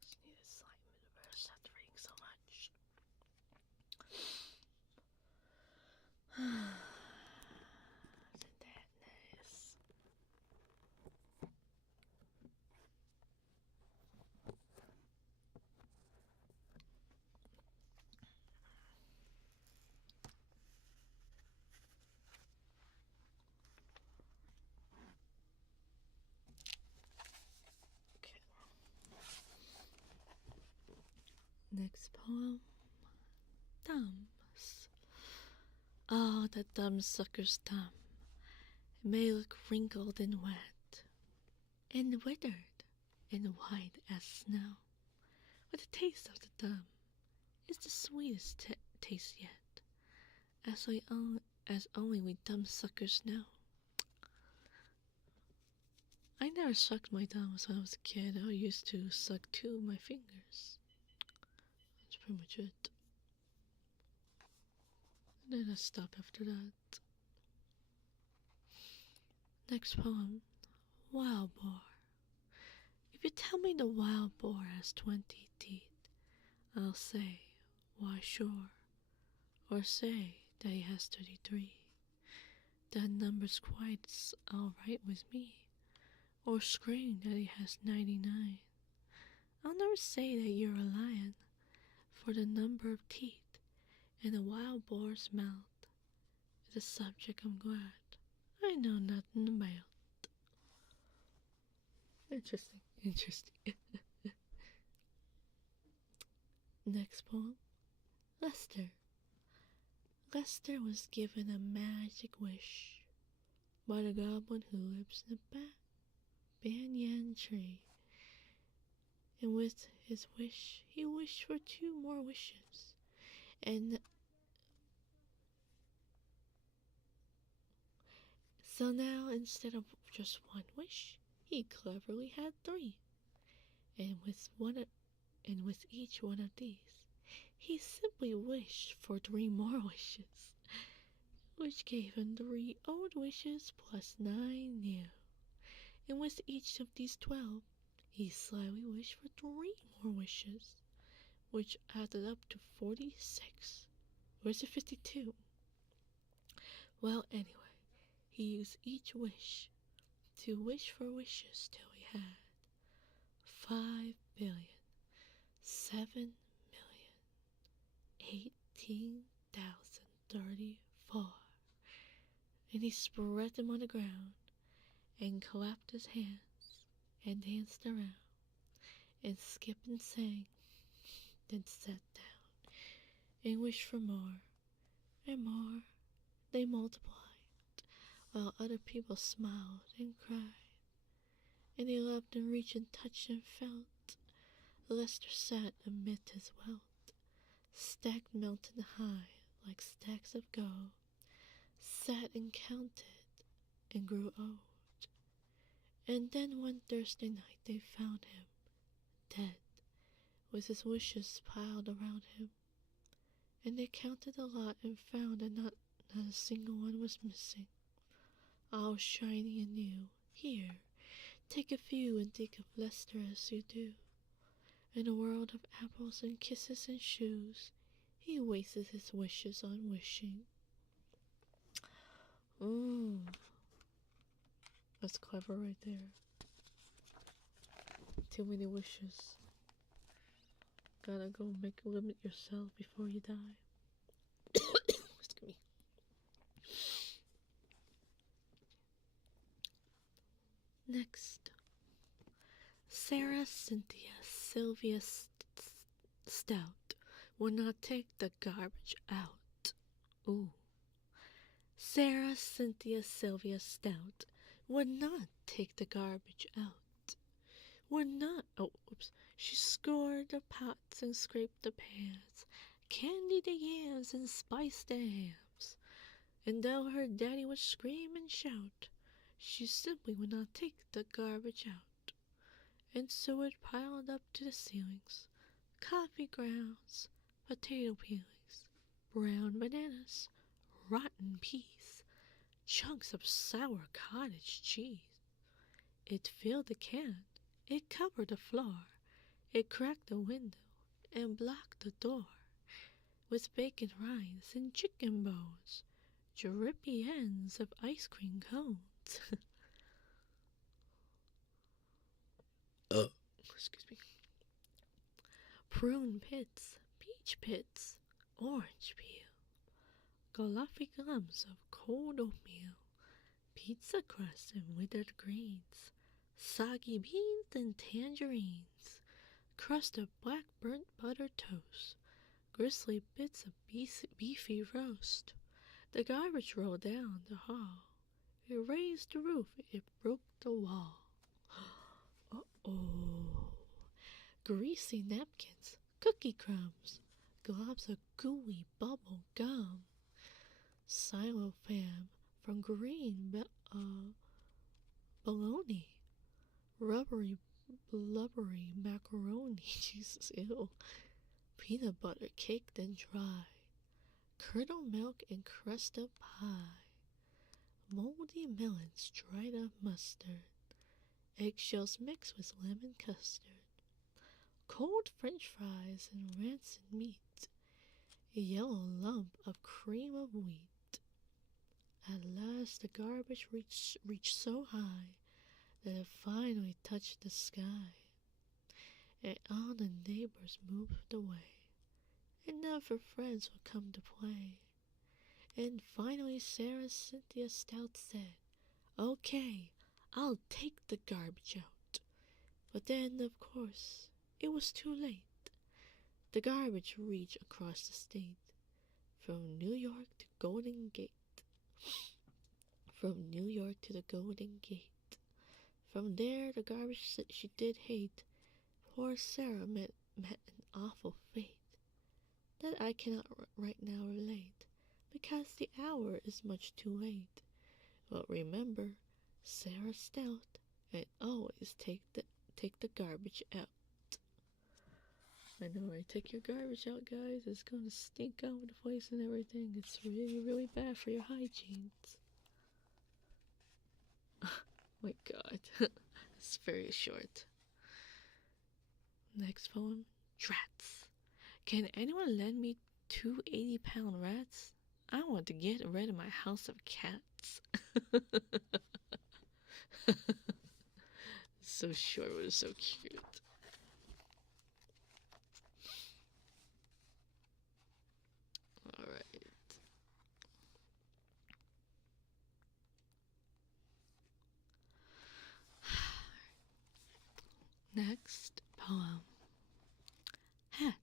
Just need a slight universe after reading so much. Isn't that nice? Okay. Next poem. Thumbs. Oh, that dumb sucker's thumb. It may look wrinkled and wet, and withered, and white as snow, but the taste of the thumb is the sweetest taste yet, as only we dumb suckers know. I never sucked my thumbs when I was a kid. I used to suck 2 of my fingers. That's pretty much it. And then I stopped after that. Next poem. Wild boar. If you tell me the wild boar has 20 teeth, I'll say, why sure, or say that he has 33. That number's quite alright with me, or scream that he has 99. I'll never say that you're a lion, for the number of teeth in a wild boar's mouth is a subject I'm glad I know nothing about. Interesting. Next poem. Lester. Lester was given a magic wish by the goblin who lives in the banyan tree. And with his wish, he wished for 2 more wishes. And so now, instead of just 1 wish, he cleverly had 3. And with each one of these, he simply wished for 3 more wishes, which gave him 3 old wishes plus 9 new. And with each of these 12, he slyly wished for 3 more wishes, which added up to 46. Or is it 52? Well, anyway, he used each wish to wish for wishes till he had 5,007,018,034. And he spread them on the ground and clapped his hands and danced around and skipped and sang, then sat down and wished for more and more. They multiplied, while other people smiled and cried, and they loved and reached and touched and felt. Lester sat amid his wealth, stacked mountain high like stacks of gold, sat and counted and grew old. And then one Thursday night they found him dead, with his wishes piled around him. And they counted a lot and found that not a single one was missing, all shiny and new. Here, take a few and think of Lester as you do. In a world of apples and kisses and shoes, he wasted his wishes on wishing. That's clever right there. Too many wishes. Gotta go limit yourself before you die. Excuse me. Next, Sarah Cynthia Sylvia Stout will not take the garbage out. Ooh. Sarah Cynthia Sylvia Stout would not take the garbage out. Would not. Oh, oops. She scoured the pots and scraped the pans, candied the yams and spiced the hams. And though her daddy would scream and shout, she simply would not take the garbage out. And so it piled up to the ceilings, coffee grounds, potato peelings, brown bananas, rotten peas, chunks of sour cottage cheese. It filled the can, it covered the floor, it cracked the window and blocked the door, with bacon rinds and chicken bones, drippy ends of ice cream cones. Excuse me. Prune pits, peach pits, orange peel, gluffy gums of cold oatmeal, pizza crust and withered greens, soggy beans and tangerines, crust of black burnt butter toast, gristly bits of beefy roast. The garbage rolled down the hall. It raised the roof, it broke the wall. Uh-oh. Greasy napkins, cookie crumbs, globs of gooey bubble gum, cellophane from green bologna, rubbery, blubbery macaroni, Jesus, ew, peanut butter caked and dry, curdled milk and crust of pie, moldy melons, dried up mustard, eggshells mixed with lemon custard, cold french fries and rancid meat, a yellow lump of cream of wheat. At last the garbage reached so high that it finally touched the sky, and all the neighbors moved away, and none of her friends would come to play. And finally Sarah Cynthia Stout said, "Okay, I'll take the garbage out." But then, of course, it was too late. The garbage reached across the state, from New York to Golden Gate, from New York to the Golden Gate. From there, the garbage that she did hate, poor Sarah met an awful fate that I cannot right now relate, because the hour is much too late. But remember, Sarah Stout, and always take the garbage out. I know, right? Take your garbage out, guys. It's gonna stink all over the place and everything. It's really, really bad for your hygiene. My God, it's very short. Next poem, Rats. Can anyone lend me 2 80-pound rats? I want to get rid of my house of cats. So short, but it's so cute. Alright. Next poem. Hat.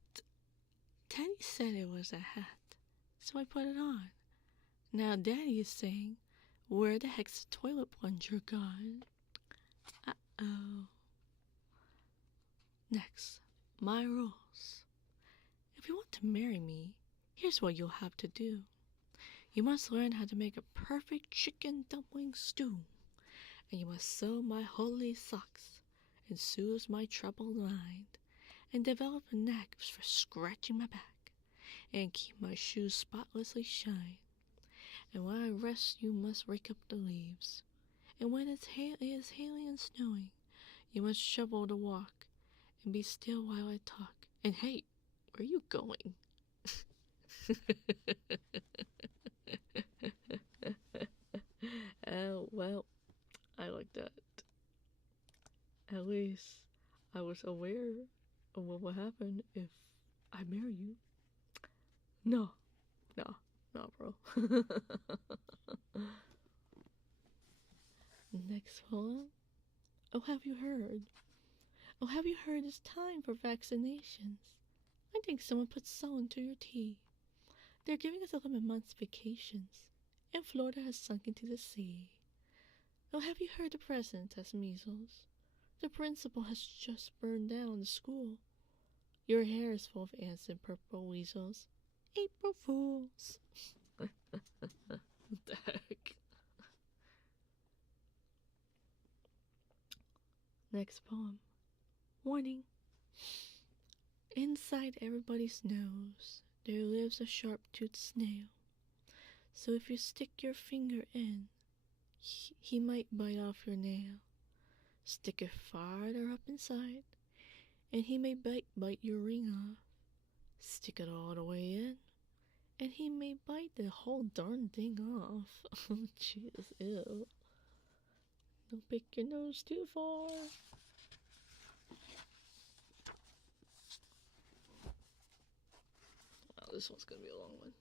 Teddy said it was a hat, so I put it on. Now Daddy is saying, where the heck's the toilet plunger gone? Uh-oh. Next, my rules. If you want to marry me, here's what you'll have to do. You must learn how to make a perfect chicken dumpling stew, and you must sew my holy socks, and soothe my troubled mind, and develop a knack for scratching my back, and keep my shoes spotlessly shine. And when I rest, you must rake up the leaves, and when it is hailing and snowing, you must shovel the walk, and be still while I talk. And hey, where are you going? Well, I like that. At least I was aware of what will happen if I marry you. No, bro. Next poem. Oh, have you heard? Oh, have you heard it's time for vaccinations? I think someone put salt into your tea. They're giving us 11 months vacations, and Florida has sunk into the sea. Oh, have you heard the president has measles? The principal has just burned down the school. Your hair is full of ants and purple weasels. April Fools. What the heck? Next poem. Warning. Inside everybody's nose, there lives a sharp-toothed snail. So if you stick your finger in, he might bite off your nail. Stick it farther up inside, and he may bite your ring off. Stick it all the way in, and he may bite the whole darn thing off. Oh, jeez, ew. Don't pick your nose too far. Wow, this one's gonna be a long one.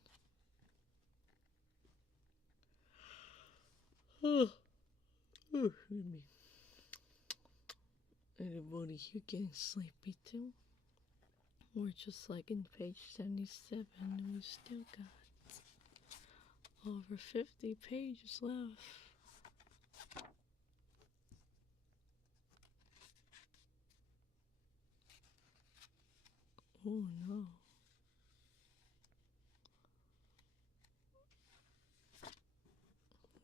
Excuse me. Anybody here getting sleepy too? We're just like in page 77 and we still got over 50 pages left. Oh no.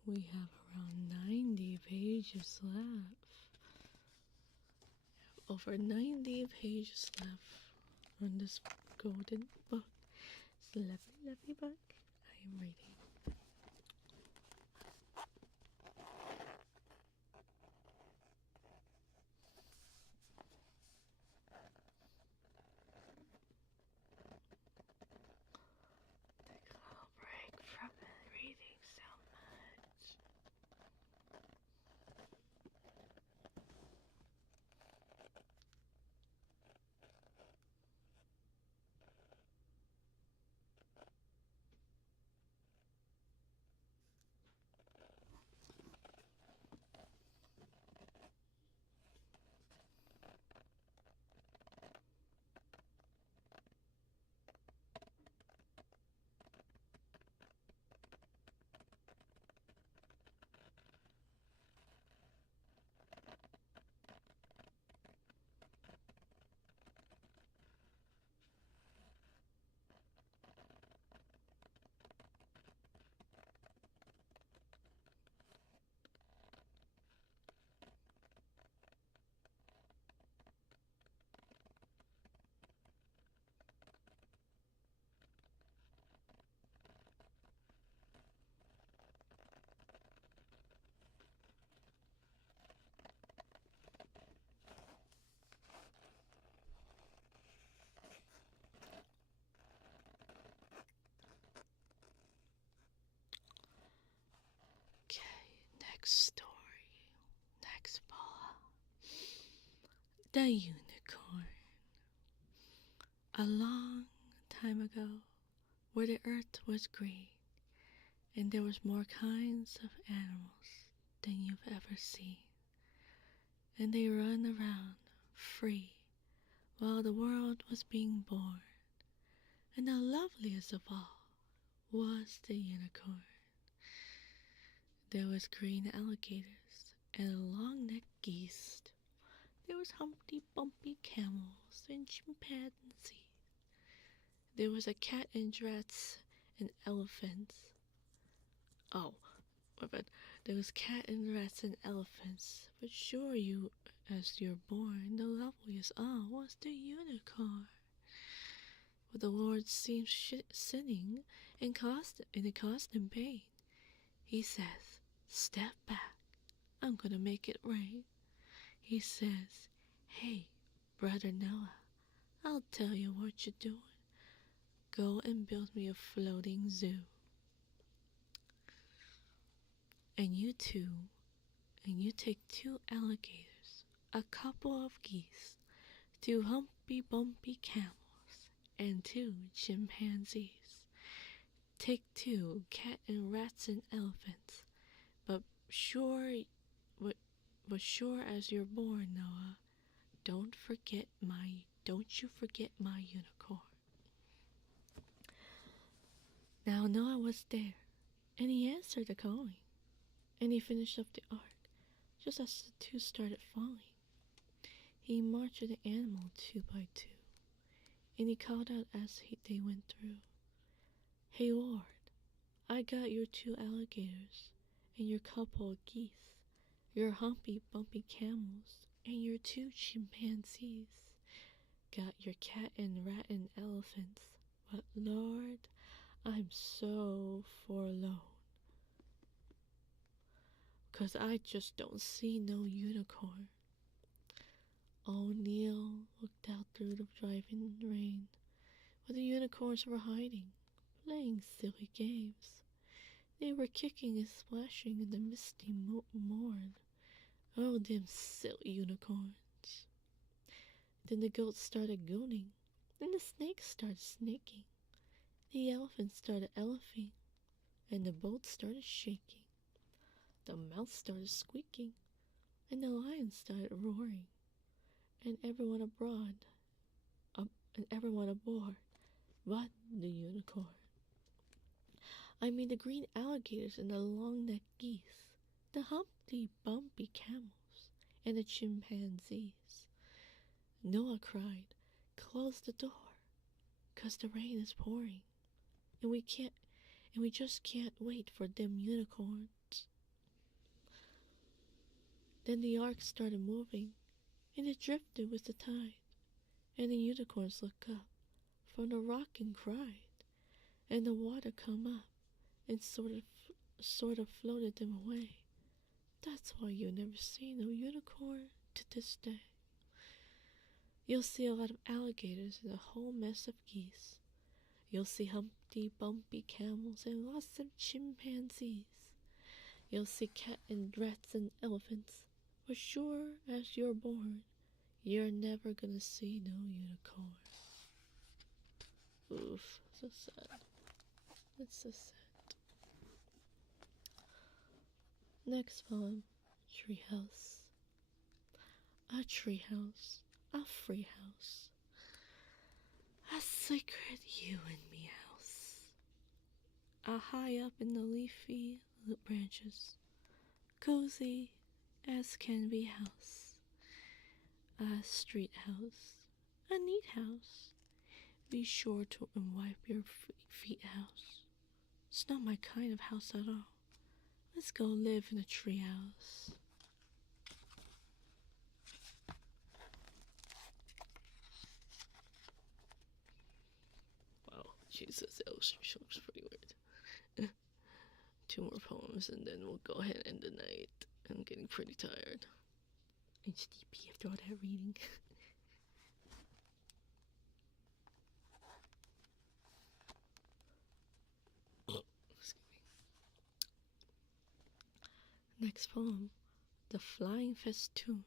We have around 90 pages left. Over 90 pages left on this golden book. It's a lovely, lovely book I am reading. Take a little break from reading so much. The unicorn. A long time ago, where the earth was green, and there was more kinds of animals than you've ever seen, and they run around free while the world was being born, and the loveliest of all was the unicorn. There was green alligators and long-necked geese. There was Humpty Bumpy camels and chimpanzees. There was a cat and rats and elephants. Oh, my bad. There was cat and rats and elephants. But sure you, as you're born, the loveliest was the unicorn. But the Lord seems sinning and it caused him pain. He says, "Step back. I'm gonna make it rain." He says, "Hey, brother Noah, I'll tell you what you're doing. Go and build me a floating zoo. And you take 2 alligators, a couple of geese, 2 humpy bumpy camels, and 2 chimpanzees. Take 2 cat and rats and elephants, but sure as you're born, Noah, don't you forget my unicorn." Now Noah was there, and he answered the calling, and he finished up the ark, just as the 2 started falling. He marched the animal 2 by 2, and he called out as they went through, "Hey Lord, I got your 2 alligators, and your couple of geese, your humpy bumpy camels, and your 2 chimpanzees. Got your cat and rat and elephants, but Lord, I'm so forlorn, 'cause I just don't see no unicorn." O'Neill looked out through the driving rain, where the unicorns were hiding, playing silly games. They were kicking and splashing in the misty morn. Oh, them silly unicorns. Then the goats started gooning, and the snakes started snaking. The elephants started elephing, and the boat started shaking. The mouse started squeaking, and the lion started roaring, and everyone aboard but the unicorn. I mean the green alligators and the long-necked geese, the humpty bumpy camels, and the chimpanzees. Noah cried, "Close the door, 'cause the rain is pouring, and we just can't wait for them unicorns." Then the ark started moving, and it drifted with the tide, and the unicorns looked up from the rock and cried, and the water come up and sort of floated them away. That's why you never see no unicorn to this day. You'll see a lot of alligators and a whole mess of geese. You'll see humpty bumpy camels and lots of chimpanzees. You'll see cat and rats and elephants. But sure as you're born, you're never gonna see no unicorn. Oof, so sad. It's so sad. Next poem, Treehouse. A treehouse, a free house, a sacred you and me house. A high up in the leafy branches, cozy as can be house. A street house, a neat house. Be sure to wipe your feet house. It's not my kind of house at all. Let's go live in a tree house. Wow, Jesus, the illustration looks pretty weird. 2 more poems and then we'll go ahead and end the night. I'm getting pretty tired. HDP after all that reading. Excuse me. Next poem, The Flying Festoon.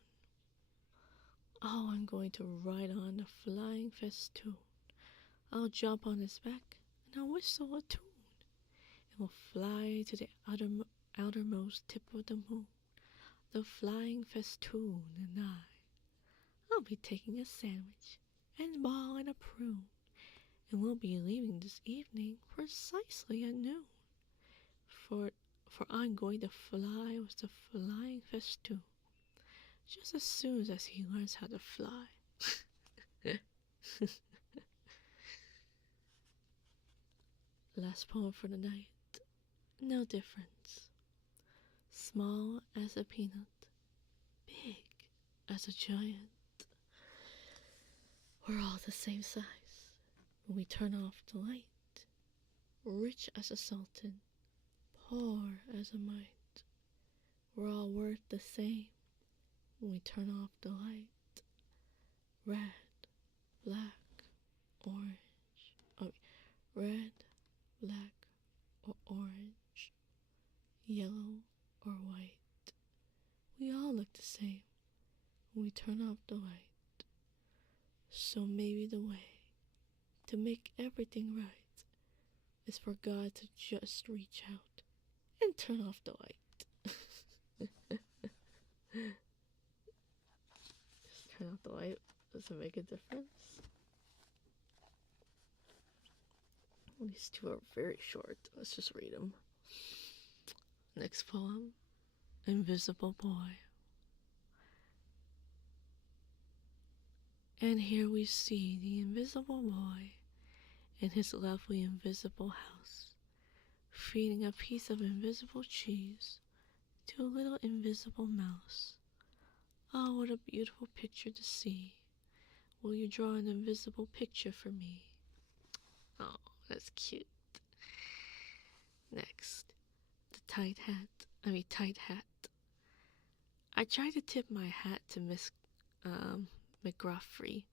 Oh, I'm going to ride on a flying festoon. I'll jump on his back and I'll whistle a tune. And we'll fly to the outermost tip of the moon. The flying festoon and I'll be taking a sandwich and ball and a prune. And we'll be leaving this evening precisely at noon. For I'm going to fly with the flying festoon just as soon as he learns how to fly. Last poem for the night. No difference. Small as a peanut, big as a giant. We're all the same size when we turn off the light. Rich as a sultan, poor as a mite. We're all worth the same when we turn off the light. Red, black, orange. Red, black, or orange. Yellow or white. We all look the same when we turn off the light. So maybe the way to make everything right is for God to just reach out and turn off the light. Just turn off the light. Does it make a difference? These two are very short. Let's just read them. Next poem. Invisible Boy. And here we see the invisible boy in his lovely invisible house, feeding a piece of invisible cheese to a little invisible mouse. Oh, what a beautiful picture to see. Will you draw an invisible picture for me? Oh, that's cute. Next, the tight hat. I tried to tip my hat to Miss McGruffrey.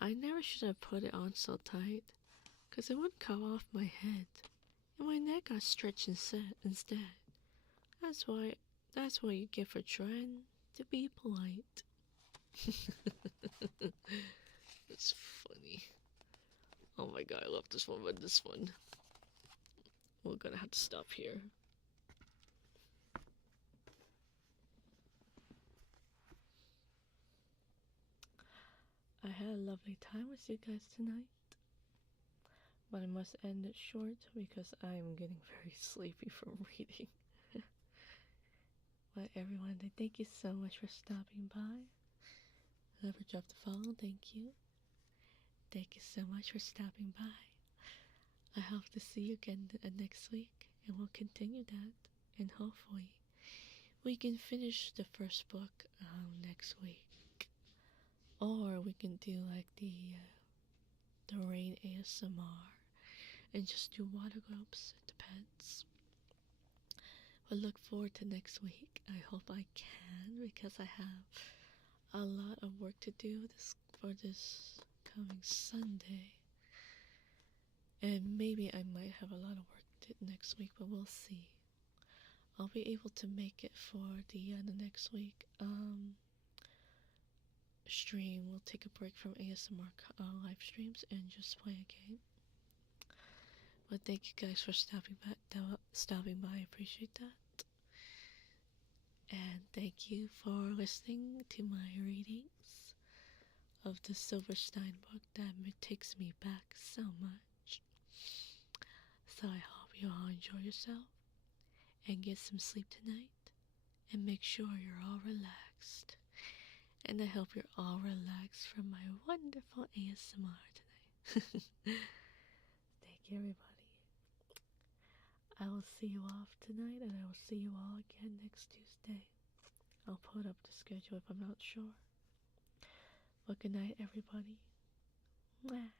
I never should have put it on so tight, 'cause it wouldn't come off my head, and my neck got stretched instead. That's what you get for trying to be polite. It's funny. Oh my god, I love this one, but this one, we're gonna have to stop here. I had a lovely time with you guys tonight, but I must end it short because I am getting very sleepy from reading. But everyone, thank you so much for stopping by. Whoever dropped a follow, thank you. Thank you so much for stopping by. I hope to see you again next week, and we'll continue that, and hopefully we can finish the first book next week. Or we can do like the rain ASMR and just do water globes. It depends. But look forward to next week. I hope I can, because I have a lot of work to do for this coming Sunday. And maybe I might have a lot of work next week, but we'll see. I'll be able to make it for the next week stream. We'll take a break from ASMR live streams and just play a game. But thank you guys for stopping by. I appreciate that. And thank you for listening to my readings of the SilverStein book that takes me back so much. So I hope you all enjoy yourself and get some sleep tonight, and make sure you're all relaxed. And I hope you're all relaxed from my wonderful ASMR tonight. Thank you, everybody. I will see you off tonight, and I will see you all again next Tuesday. I'll put up the schedule if I'm not sure. But good night, everybody. Mwah.